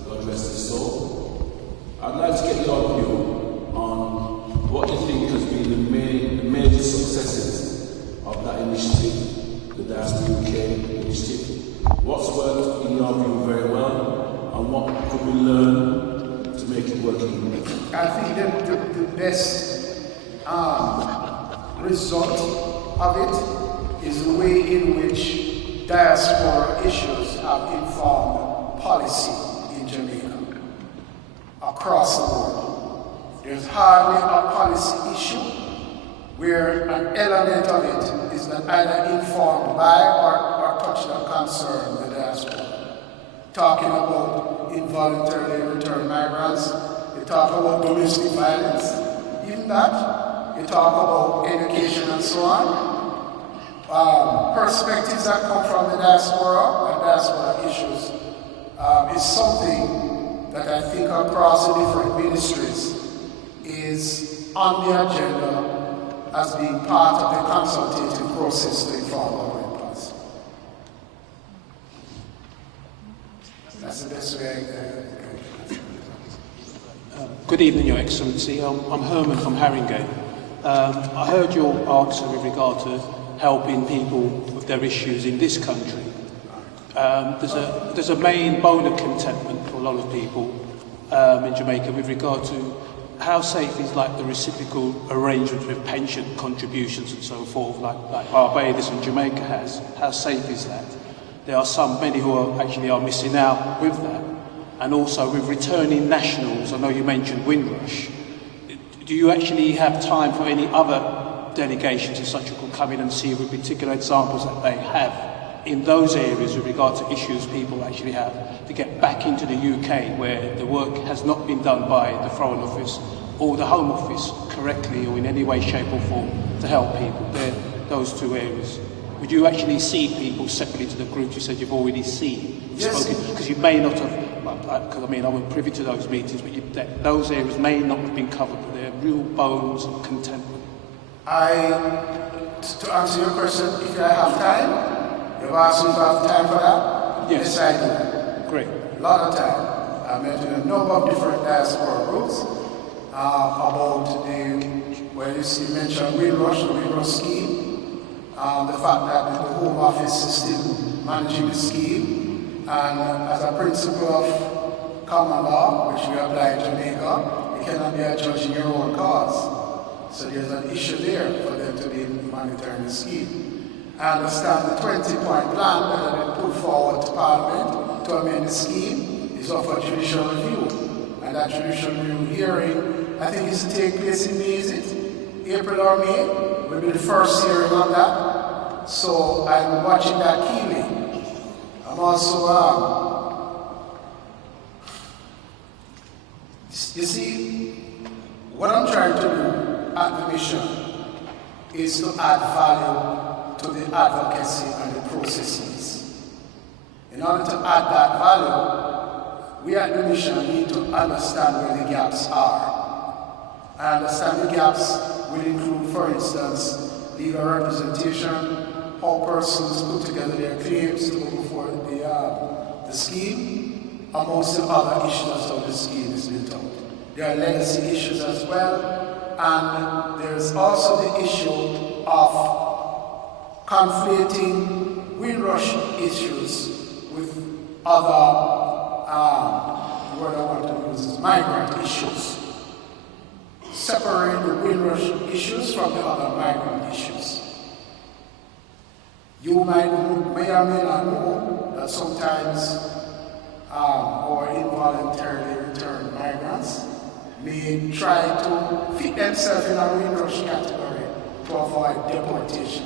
God rest his soul, I'd like to get your view on what you think has been the major successes of that initiative, the Diaspora UK initiative. What's worked in your view very well, and what could we learn to make it work even better? I think the best result of it is the way in which diaspora issues have informed policy in Jamaica across the board. There's hardly a policy issue where an element of it is not either informed by or touched on concern the diaspora. Talking about involuntarily returned migrants, you talk about domestic violence, even that, you talk about education and so on. Perspectives that come from the diaspora and diaspora issues is something that I think across the different ministries is on the agenda as being part of the consultative process to inform government policy. That's the best way I can. Good evening, Your Excellency. I'm Herman from Haringey. I heard your answer with regard to helping people with their issues in this country. There's a main bone of contentment for a lot of people in Jamaica with regard to how safe is like the reciprocal arrangements with pension contributions and so forth, like Barbados and Jamaica has. How safe is that? There are many who are missing out with that. And also with returning nationals, I know you mentioned Windrush. Do you actually have time for any other delegations as such who could come in and see with particular examples that they have in those areas with regard to issues people actually have to get back into the UK where the work has not been done by the Foreign Office or the Home Office correctly or in any way, shape or form to help people? Those two areas. Would you actually see people separately to the groups you said you've already seen? Yes. Because you may not have, because I mean I wasn't privy to those meetings, but those areas may not have been covered, but they're real bones of contentment. To answer your question, if I have time, you've asked me if I have time for that? Yes. Yes, I do. Great. A lot of time. I met with a number of different diaspora groups about where you mentioned Windrush, the Windrush scheme, the fact that the Home Office is still managing the scheme, and as a principle of common law, which we apply in Jamaica, you cannot be a judge in your own cause. So there's an issue there for them to be monitoring the scheme. I understand the 20-point plan that had been put forward to Parliament to amend the scheme is up for judicial review. And that judicial review hearing, I think, is to take place in May, is it? April or May will be the first hearing on that. So I'm watching that keenly. I'm also, you see, what I'm trying to do at the mission is to add value to the advocacy and the processes. In order to add that value, we at the mission need to understand where the gaps are. I understand the gaps will include, for instance, legal representation, how persons put together their claims to go before the scheme, amongst the other issues as how the scheme is built out. There are legacy issues as well. And there's also the issue of conflating Windrush issues with other, the word I want to use is migrant issues. Separate the Windrush issues from the other migrant issues. You may or may not know that sometimes our involuntarily returned migrants may try to fit themselves in a Windrush category to avoid deportation.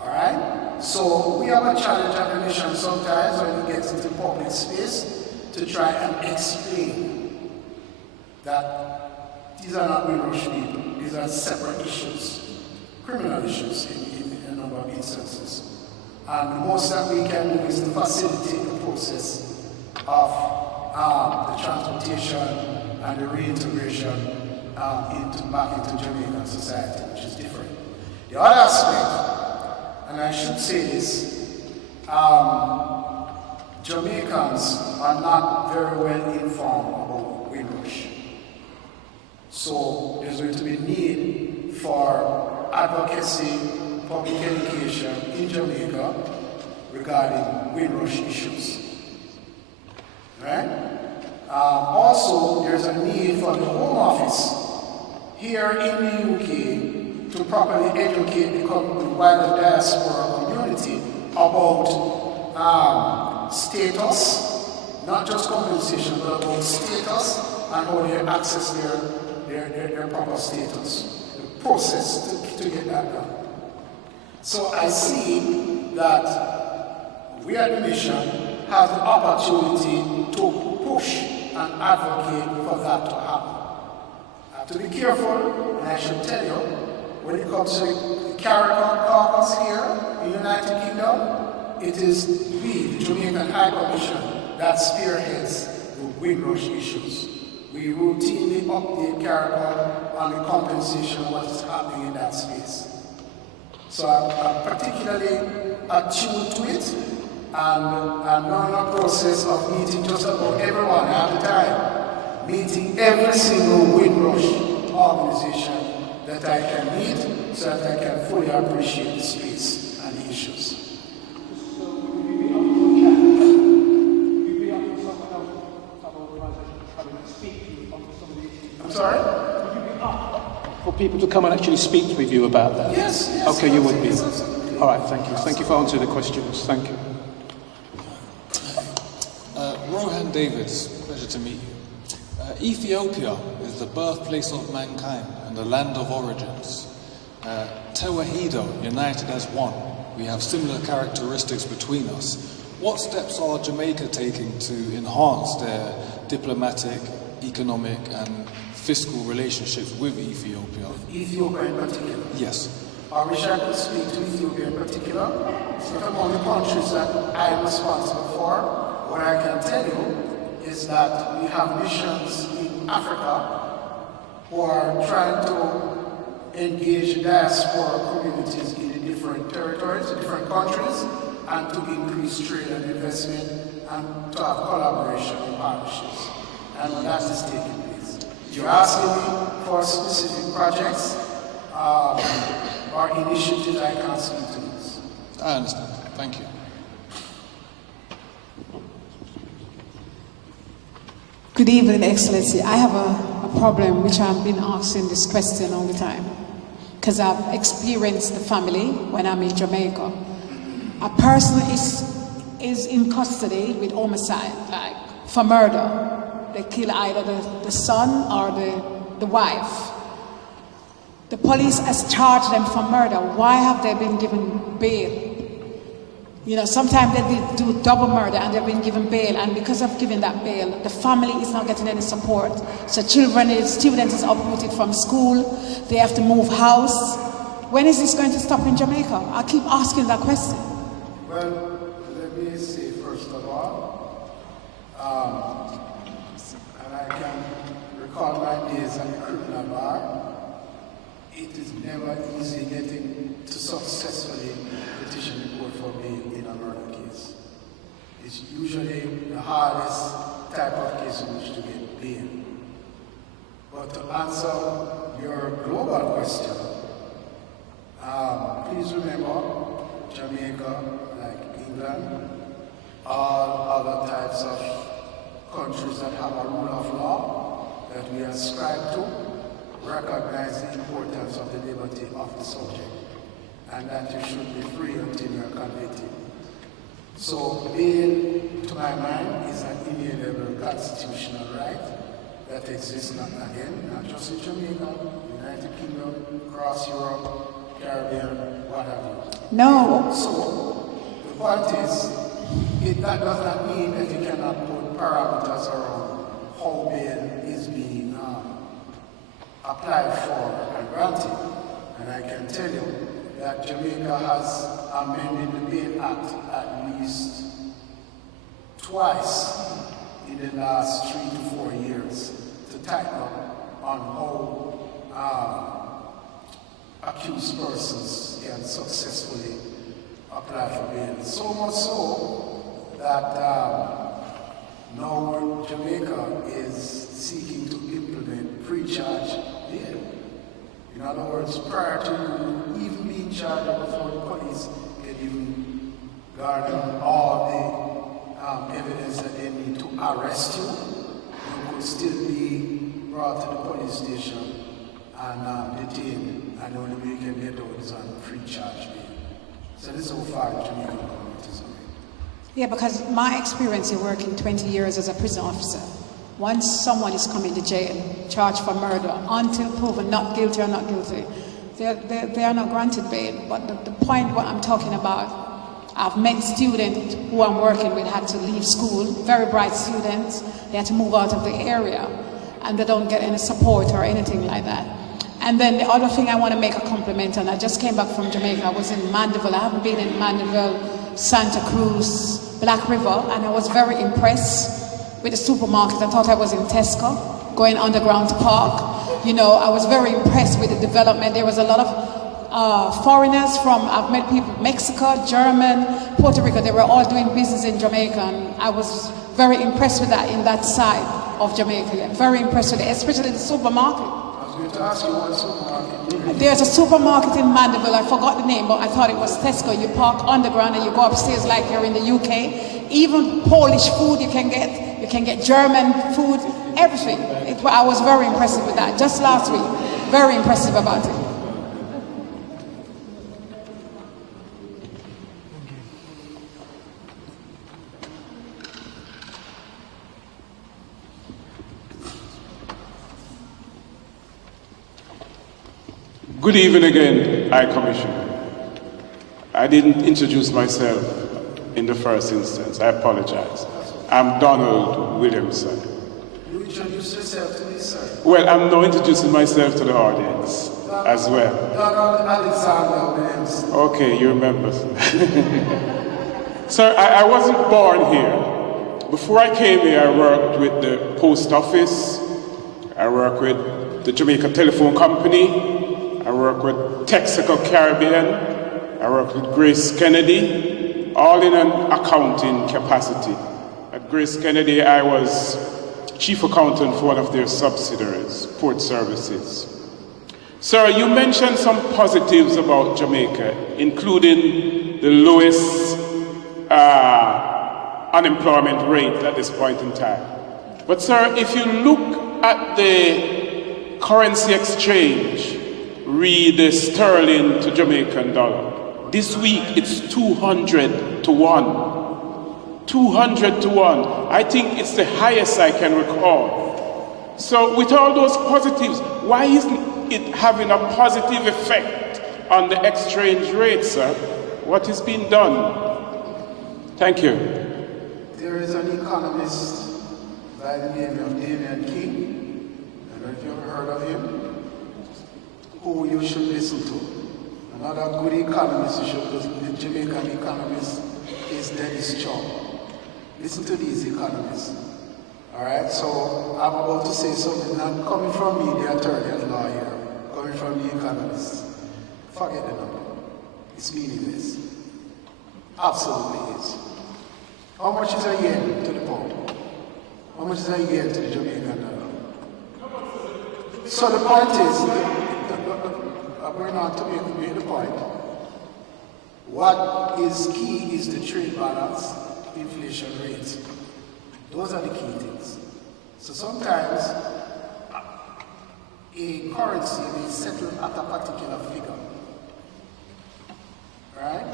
Alright? So we have a challenge at the mission sometimes when we get into public space to try and explain that these are not Windrush people, these are separate issues, criminal issues in a number of instances. And the most that we can do is to facilitate the process of the transportation and the reintegration back into Jamaican society, which is different. The other aspect, and I should say this, Jamaicans are not very well informed about Windrush. So there's going to be need for advocacy, public education in Jamaica regarding Windrush issues. Right? Also, there's a need for the Home Office here in the UK to properly educate the wider diaspora community about status, not just compensation, but about status and how they access their proper status, the process to get that done. So I see that we at the mission have the opportunity to push and advocate for that to happen. I have to be careful, and I should tell you, when it comes to the CARICOM caucus here in the United Kingdom, it is we, the Jamaican High Commission, that spearheads the Windrush issues. We routinely update CARICOM on the compensation of what is happening in that space. So I'm particularly attuned to it, and I'm now in a process of meeting just about everyone at the time, meeting every single Windrush organization that I can meet so that I can fully appreciate the space and the issues. I'm sorry? For people to come and actually speak with you about that? Yes. Okay, you would be. All right, thank you. Thank you for answering the questions. Thank you. Rohan Davids, pleasure to meet you. Ethiopia is the birthplace of mankind and the land of origins. Tewahedo, united as one. We have similar characteristics between us. What steps are Jamaica taking to enhance their diplomatic, economic and fiscal relationships with Ethiopia? Ethiopia in particular? Yes. I wish I could speak to Ethiopia in particular. It's not among the countries that I'm responsible for. What I can tell you is that we have missions in Africa who are trying to engage diaspora communities in the different territories, different countries, and to increase trade and investment and to have collaboration and partnerships. And that is taking place. You're asking me for specific projects or initiatives, I can't speak to this. I understand. Thank you. Good evening, Excellency. I have a problem which I've been asking this question all the time because I've experienced the family when I'm in Jamaica. A person is in custody with homicide, like for murder. They kill either the son or the wife. The police has charged them for murder. Why have they been given bail? You know, sometimes they do double murder and they've been given bail, and because of giving that bail, the family is not getting any support. So students is uprooted from school, they have to move house. When is this going to stop in Jamaica? I keep asking that question. Well, let me say first of all, and I can recall my days at the criminal bar, it is never easy getting to successfully petition the court for bail in a murder case. It's usually the hardest type of case in which to get bail. But to answer your global question, please remember Jamaica, like England, all other types of countries that have a rule of law that we ascribe to, recognize the importance of the liberty of the subject and that you should be free until you are convicted. So bail, to my mind, is an inalienable constitutional right that exists not just in Jamaica, United Kingdom, across Europe, Caribbean, what have you. No. So the point is, that does not mean that you cannot put parameters around how bail is being applied for and granted. And I can tell you that Jamaica has amended the Bail Act at least twice in the last 3 to 4 years to tighten up on how accused persons can successfully apply for bail. So much so that now Jamaica is seeking to implement pre-charge bail. In other words, prior to you even being charged before the police can even garner all the evidence that they need to arrest you, you could still be brought to the police station and detained, and the only way you can get out is on pre-charge bail. So this is how far the Jamaican government is away. Yeah, because my experience in working 20 years as a prison officer, once someone is coming to jail, charged for murder, until proven not guilty or not guilty, they are not granted bail. But the point what I'm talking about, I've met students who I'm working with had to leave school, very bright students, they had to move out of the area, and they don't get any support or anything like that. And then the other thing I want to make a compliment on, I just came back from Jamaica, I was in Mandeville, I haven't been in Mandeville, Santa Cruz, Black River, and I was very impressed with the supermarket. I thought I was in Tesco, going underground to park. You know, I was very impressed with the development. There was a lot of foreigners from, I've met people from Mexico, German, Puerto Rico, they were all doing business in Jamaica, and I was very impressed with that in that side of Jamaica. Yeah. Very impressed with it, especially the supermarket. I was going to ask you what supermarket. There's a supermarket in Mandeville, I forgot the name, but I thought it was Tesco. You park underground and you go upstairs like you're in the UK. Even Polish food you can get German food, everything. I was very impressive with that, just last week. Very impressive about it. Good evening again, High Commissioner. I didn't introduce myself in the first instance. I apologize. I'm Donald Williamson. You introduce yourself to me, sir. Well, I'm now introducing myself to the audience as well. Donald Alexander Williamson. Okay, you remember. Sir, I wasn't born here. Before I came here, I worked with the post office. I worked with the Jamaica Telephone Company. I work with Texaco Caribbean, I work with Grace Kennedy, all in an accounting capacity. At Grace Kennedy, I was chief accountant for one of their subsidiaries, Port Services. Sir, you mentioned some positives about Jamaica, including the lowest unemployment rate at this point in time. But sir, if you look at the currency exchange, read the sterling to Jamaican dollar. This week it's 200 to 1. 200 to 1. I think it's the highest I can recall. So with all those positives, why isn't it having a positive effect on the exchange rate, sir? What is being done? Thank you. There is an economist by the name of Damian King. I don't know if you've heard of him. Who you should listen to. Another good economist you should listen to, the Jamaican economist, is Dennis Chong. Listen to these economists. Alright, so I'm about to say something not coming from me, the attorney and lawyer, coming from the economist. Forget the number. It's meaningless. Absolutely is. How much is a yen to the pound? How much is a yen to the Jamaican dollar? So the point is, we're not to make the point. What is key is the trade balance, inflation rates. Those are the key things. So sometimes a currency may settle at a particular figure. Right?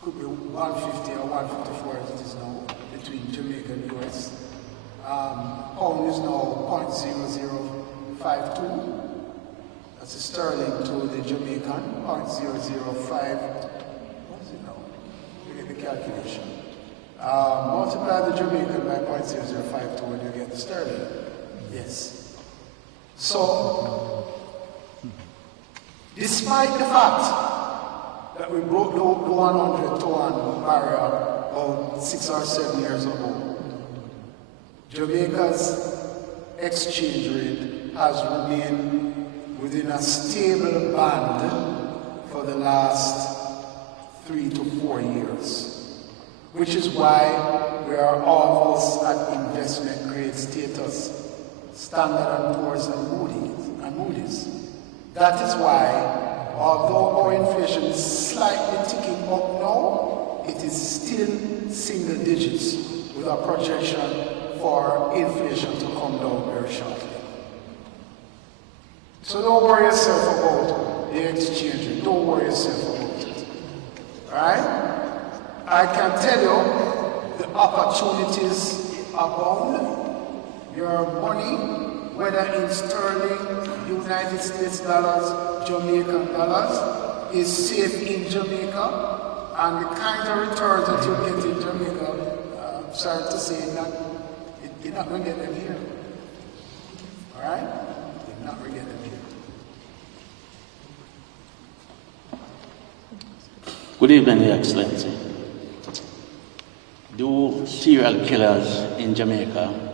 Could be 150 or 154 as it is now between Jamaica and US. Pound is now 0.0052. That's the sterling to the Jamaican, 0.005. What is it now? You get the calculation. Multiply the Jamaican by 0.0052 when you get the sterling. Yes. So, Despite the fact that we broke the 100 to 1 barrier about 6 or 7 years ago, Jamaica's exchange rate has remained within a stable band for the last 3 to 4 years, which is why we are almost at investment grade status, Standard & Poor's and Moody's. That is why, although our inflation is slightly ticking up now, it is still single digits with a projection for inflation to come down very shortly. So don't worry yourself about the exchange rate. Don't worry yourself about it. Alright? I can tell you the opportunities abound. Your money, whether in sterling, United States dollars, Jamaican dollars, is safe in Jamaica, and the kind of returns that you get in Jamaica, I'm sorry to say, you're not going to get them here. Alright? You're not going to get them here. Good evening, Your Excellency. Do serial killers in Jamaica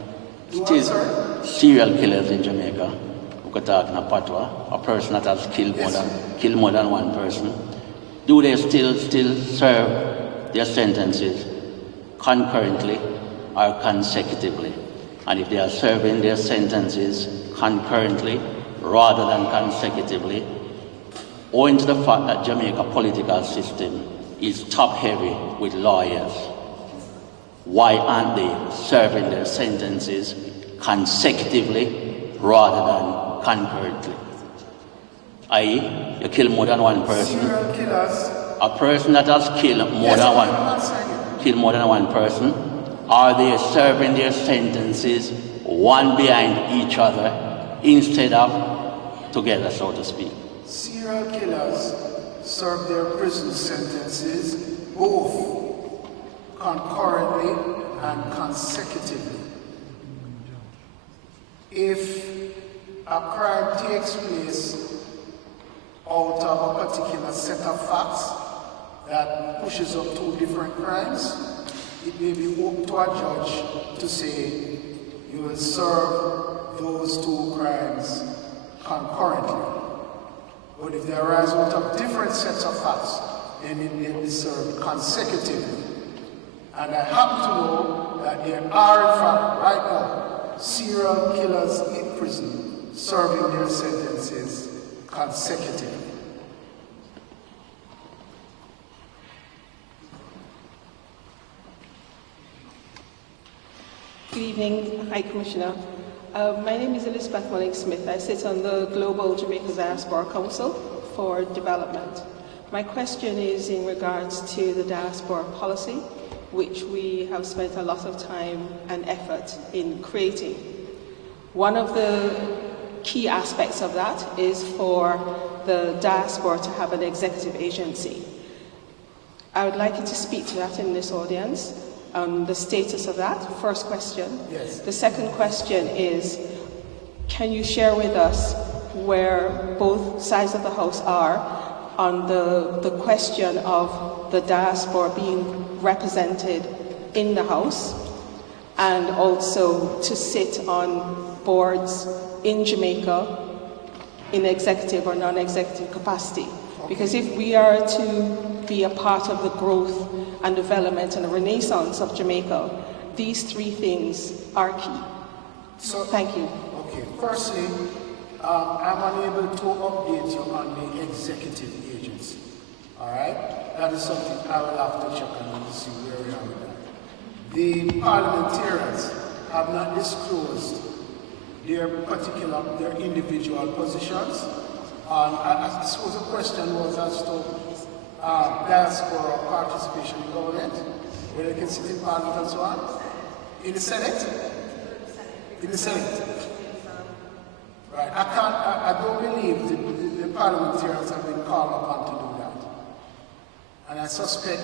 serial killers in Jamaica, a person that has killed more than one person, do they still serve their sentences concurrently or consecutively? And if they are serving their sentences concurrently rather than consecutively, owing to the fact that Jamaica political system is top-heavy with lawyers, why aren't they serving their sentences consecutively rather than concurrently? I.e., you kill more than one person. A person that has killed more than one person, are they serving their sentences one behind each other instead of together, so to speak? Serial killers serve their prison sentences both concurrently and consecutively. If a crime takes place out of a particular set of facts that pushes up 2 different crimes, it may be up to a judge to say you will serve those 2 crimes concurrently. But if they arise out of different sets of facts, then it may be served consecutively. And I happen to know that there are, in fact, right now, serial killers in prison serving their sentences consecutively. Good evening, High Commissioner. My name is Elizabeth Mulling-Smith. I sit on the Global Jamaica Diaspora Council for Development. My question is in regards to the diaspora policy, which we have spent a lot of time and effort in creating. One of the key aspects of that is for the diaspora to have an executive agency. I would like you to speak to that in this audience, the status of that, first question. Yes. The second question is, can you share with us where both sides of the House are on the question of the diaspora being represented in the House, and also to sit on boards in Jamaica in executive or non-executive capacity? Because if we are to be a part of the growth and development and the renaissance of Jamaica, these 3 things are key. So, thank you. Okay, firstly, I'm unable to update you on the executive agency. All right? That is something I will have to check on to see where we are with that. The parliamentarians have not disclosed their individual positions. I suppose the question was as to diaspora participation in government, where they can sit in parliament and so on. In the Senate? In the Senate. Right. I don't believe the parliamentarians have been called upon to do that. And I suspect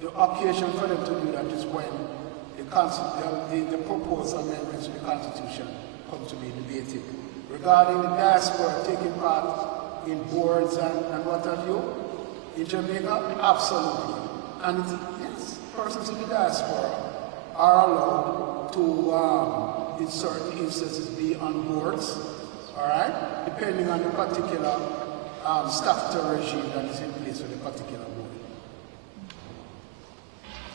the occasion for them to do that is when the proposed amendments to the Constitution come to be debated. Regarding the diaspora taking part in boards and what have you. In Jamaica, absolutely. And yes, persons in the diaspora are allowed to, in certain instances, be on boards, all right, depending on the particular statutory regime that is in place for the particular board.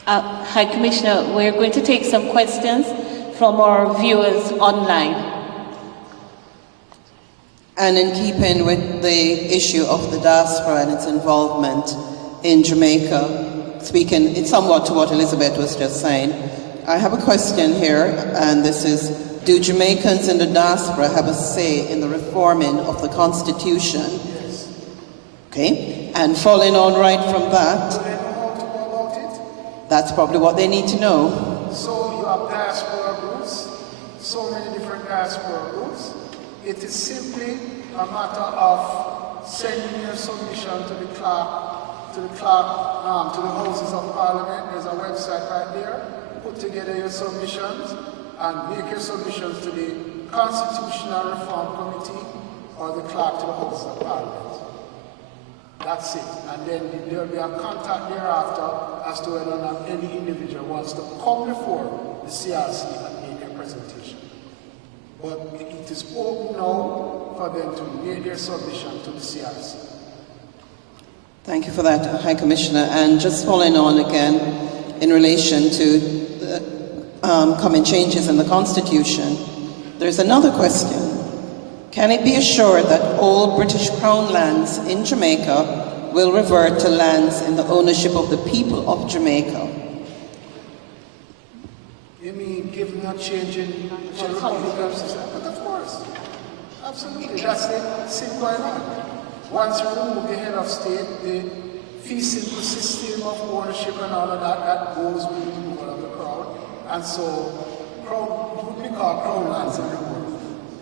High Commissioner, we're going to take some questions from our viewers online. And in keeping with the issue of the diaspora and its involvement in Jamaica, speaking somewhat to what Elizabeth was just saying, I have a question here, and this is, do Jamaicans in the diaspora have a say in the reforming of the Constitution? Yes. Okay, and following on right from that, Do they know how to go about it? that's probably what they need to know. So you have diaspora groups, so many different diaspora groups. It is simply a matter of sending your submission to the clerk, to the Houses of Parliament. There's a website right there. Put together your submissions and make your submissions to the Constitutional Reform Committee or the clerk to the Houses of Parliament. That's it. And then there will be a contact thereafter as to whether or not any individual wants to come before the CRC and make a presentation. But it is open now for them to make their submission to the CRC. Thank you for that, High Commissioner. And just following on again, in relation to the coming changes in the Constitution, there's another question. Can it be assured that all British Crown lands in Jamaica will revert to lands in the ownership of the people of Jamaica? You mean given a change in the Republican system? But of course, absolutely. That's the same going on. Once you remove the head of state, the fee simple system of ownership and all of that goes with the removal of the crown. And so, what we call crown lands in the world.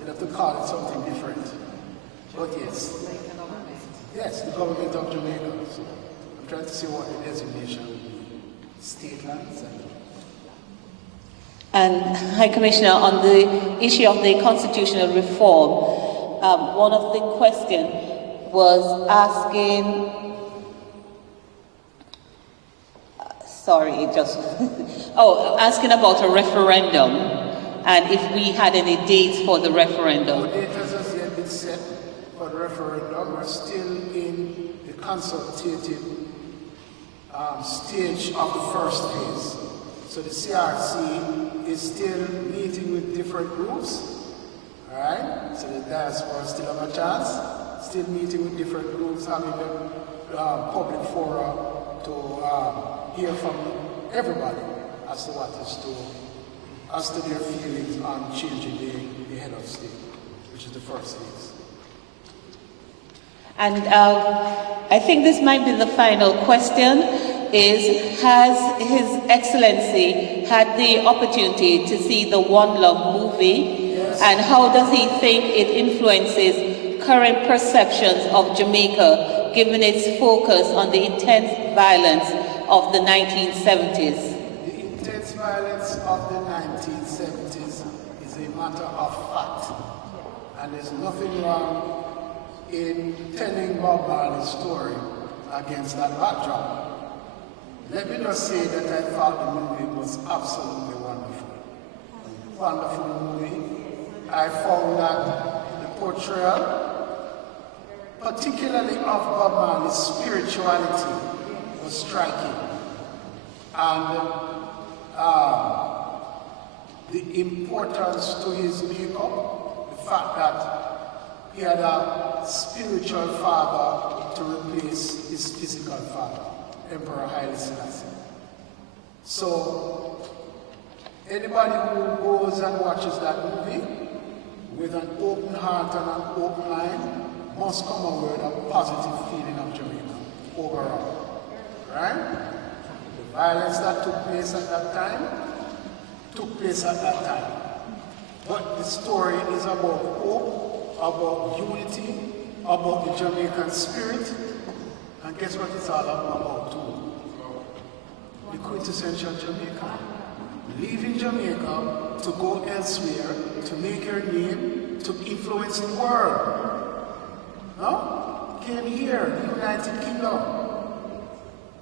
You have to call it something different. But yes. Yes, the government of Jamaica. So I'm trying to see what the designation would be. State lands And High Commissioner, on the issue of the constitutional reform, one of the questions was asking, asking about a referendum and if we had any dates for the referendum. No date has yet been set for the referendum. We're still in the consultative stage of the first phase. So the CRC is still meeting with different groups, all right? So the diaspora still have a chance, still meeting with different groups, having the public fora to hear from everybody as to what is as to their feelings on changing the head of state, which is the first phase. And I think this might be the final question, is has His Excellency had the opportunity to see the One Love movie? Yes. And how does he think it influences current perceptions of Jamaica, given its focus on the intense violence of the 1970s? The intense violence of the 1970s is a matter of fact. And there's nothing wrong in telling Bob Marley's story against that backdrop. Let me just say that I thought the movie was absolutely wonderful. Wonderful movie. I found that the portrayal, particularly of Bob Marley's spirituality, was striking. And the importance to his makeup, the fact that he had a spiritual father to replace his physical father, Emperor Haile Selassie. So, anybody who goes and watches that movie with an open heart and an open mind must come away with a positive feeling of Jamaica overall. Right? The violence that took place at that time took place at that time. But the story is about hope, about unity, about the Jamaican spirit, and guess what it's all about too? The quintessential Jamaican. Leaving Jamaica to go elsewhere, to make your name, to influence the world. No? came here, the United Kingdom.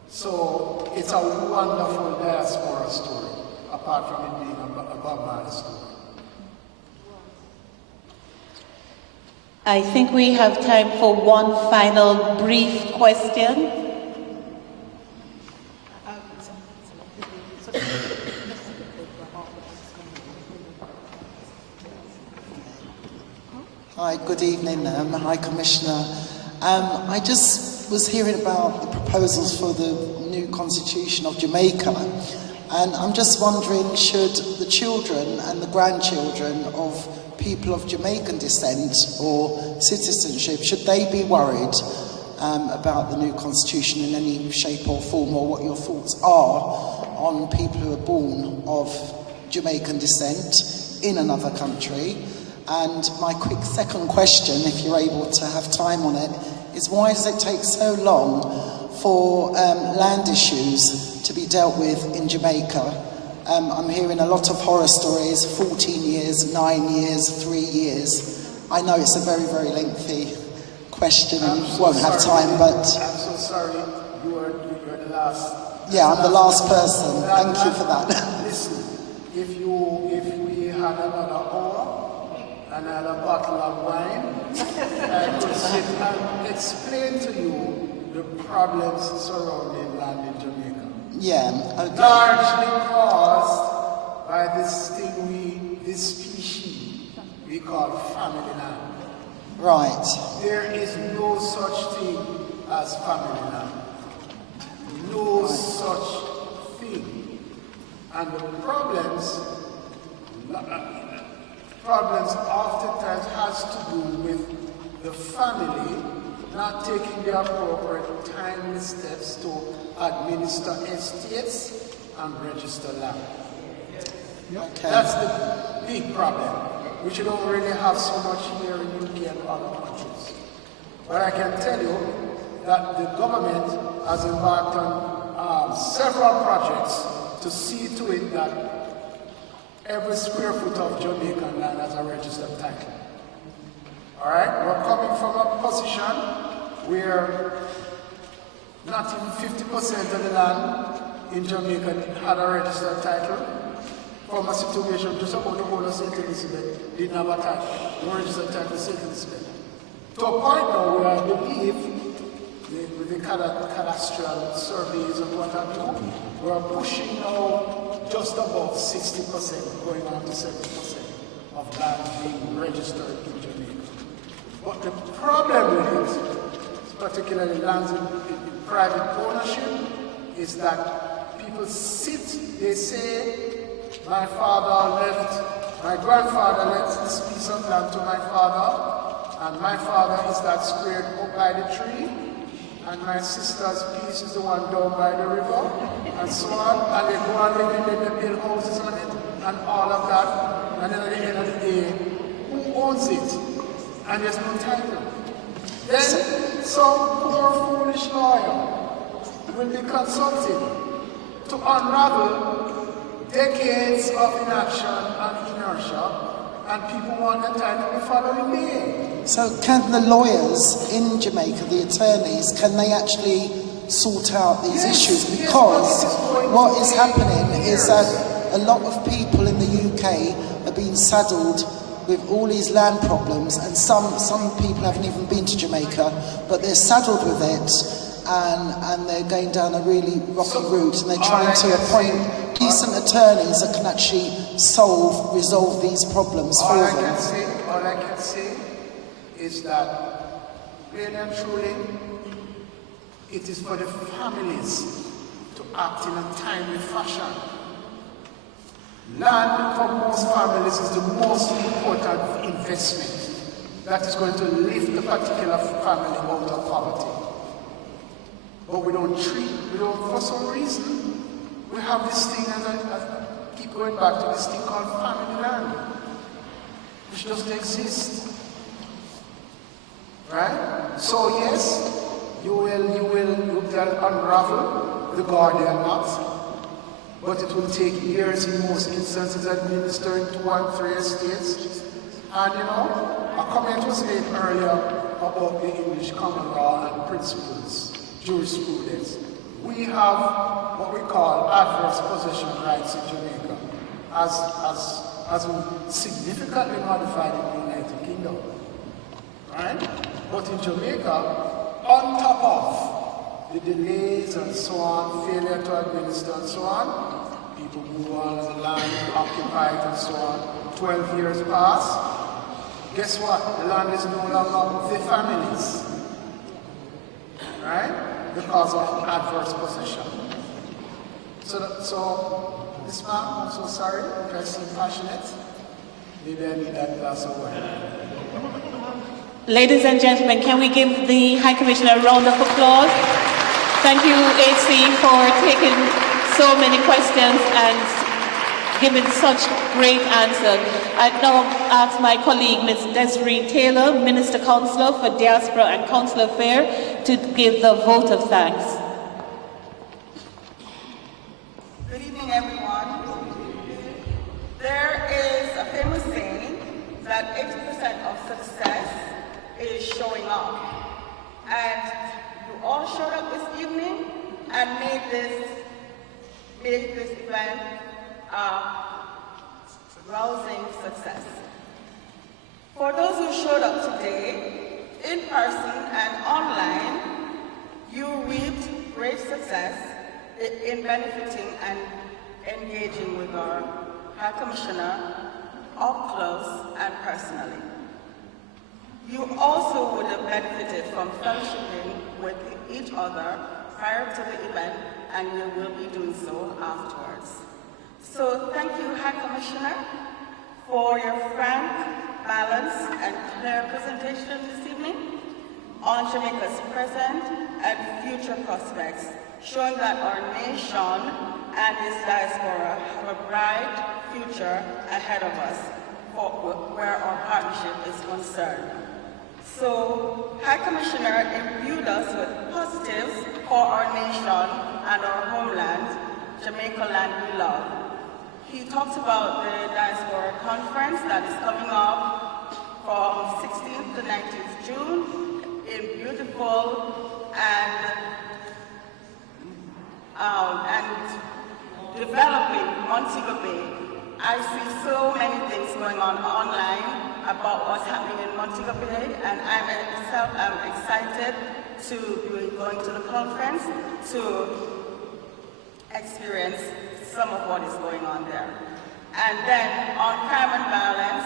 So it's a wonderful diaspora story, apart from it being a Bob Marley story. I think we have time for one final brief question. Hi, good evening. High Commissioner. I just was hearing about the proposals for the new constitution of Jamaica, and I'm just wondering, should the children and the grandchildren of people of Jamaican descent or citizenship, should they be worried about the new constitution in any shape or form, or what your thoughts are on people who are born of Jamaican descent in another country? And my quick second question, if you're able to have time on it, is why does it take so long for land issues to be dealt with in Jamaica? I'm hearing a lot of horror stories, 14 years, 9 years, 3 years. I know it's a very, very lengthy question and won't have time, but... I'm so sorry, you are the last... Yeah, I'm the last person. Thank you for that. Listen, if we had another hour, another bottle of wine, I could sit and explain to you the problems surrounding land in Jamaica. Yeah, okay. Largely caused by this species we call family land. Right. There is no such thing as family land. No such thing. And the problems oftentimes has to do with the family not taking the appropriate timely steps to administer estates and register land. Okay. That's the big problem, which you don't really have so much here in UK and other countries. But I can tell you that the government has embarked on several projects to see to it that every square foot of Jamaican land has a registered title. All right, we're coming from a position where not even 50% of the land in Jamaica had a registered title. From a situation just about the whole of St. Elizabeth didn't have a title, no registered title of St. Elizabeth. To a point now where I believe with the cadastral surveys and what have you, we're pushing now just about 60%, going on to 70% of land being registered in Jamaica. But the problem with it, particularly lands in private ownership, is that people sit, they say, my grandfather left this piece of land to my father, and my father is that squared up by the tree, and my sister's piece is the one down by the river, and so on, and they go and live in they build houses on it, and all of that, and then at the end of the day, who owns it? And there's no title. Then some poor foolish lawyer will be consulted to unravel decades of inaction and inertia, and people want the title the following day. So can the lawyers in Jamaica, the attorneys, can they actually sort out these issues? Because what is happening is that a lot of people in the UK are being saddled with all these land problems, and some people haven't even been to Jamaica, but they're saddled with it, and they're going down a really rocky route, and they're trying to appoint decent attorneys that can actually resolve these problems for them. All I can say is that, really and truly, it is for the families to act in a timely fashion. Land for most families is the most important investment that is going to lift the particular family out of poverty. But for some reason, we have this thing, and I keep going back to this thing called family land, which doesn't exist. Right? So yes, you will unravel the Guardian knot, but it will take years in most instances administering 2 and 3 estates. And a comment was made earlier about the English common law and principles, jurisprudence. We have what we call adverse possession rights in Jamaica, as we significantly modified in the United Kingdom, right? But in Jamaica, on top of the delays and so on, failure to administer and so on, people move on the land, occupy it and so on, 12 years pass. Guess what? The land is no longer the families, right? Because of adverse possession. So this man, I'm so sorry if I seem passionate. Maybe I need that glass of wine. Ladies and gentlemen, can we give the High Commissioner a round of applause? Thank you, HC, for taking so many questions and giving such great answers. I now ask my colleague, Ms. Desiree Taylor, Minister Councillor for Diaspora and Consular Affairs, to give the vote of thanks. Good evening, everyone. There is a famous saying that 80% of success is showing up. And you all showed up this evening and made this event rousing success. For those who showed up today, in person and online, you reaped great success in benefiting and engaging with our High Commissioner up close and personally. You also would have benefited from fellowshipping with each other prior to the event, and you will be doing so afterwards. So thank you, High Commissioner, for your frank, balanced, and clear presentation this evening on Jamaica's present and future prospects, showing that our nation and its diaspora have a bright future ahead of us where our partnership is concerned. So, High Commissioner imbued us with positives for our nation and our homeland, Jamaica land we love. He talked about the Diaspora Conference that is coming up from 16th to 19th June in beautiful and developing Montego Bay. I see so many things going on online about what's happening in Montego Bay, and I myself am excited to be going to the conference to experience some of what is going on there. And then on crime and violence,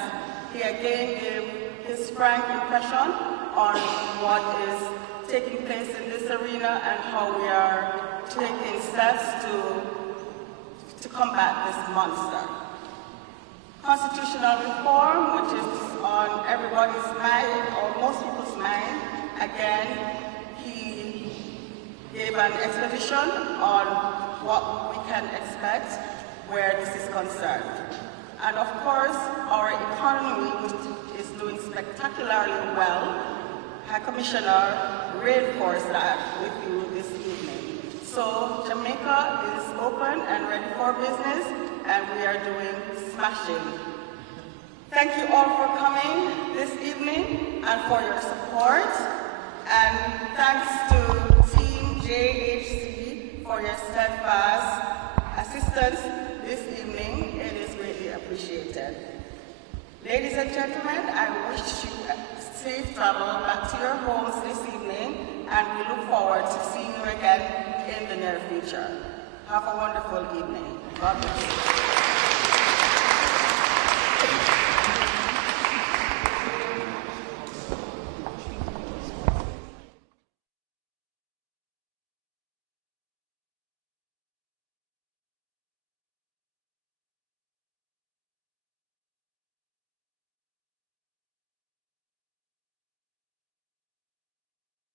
he again gave his frank impression on what is taking place in this arena and how we are taking steps to combat this monster. Constitutional reform, which is on everybody's mind, or most people's mind. Again, he gave an explanation on what we can expect where this is concerned. And of course, our economy, which is doing spectacularly well. High Commissioner reinforced that with you this evening. So Jamaica is open and ready for business, and we are doing smashing. Thank you all for coming this evening and for your support. And thanks to Team JHC for your steadfast assistance this evening. It is greatly appreciated. Ladies and gentlemen, I wish you safe travel back to your homes this evening, and we look forward to seeing you again in the near future. Have a wonderful evening. God bless you.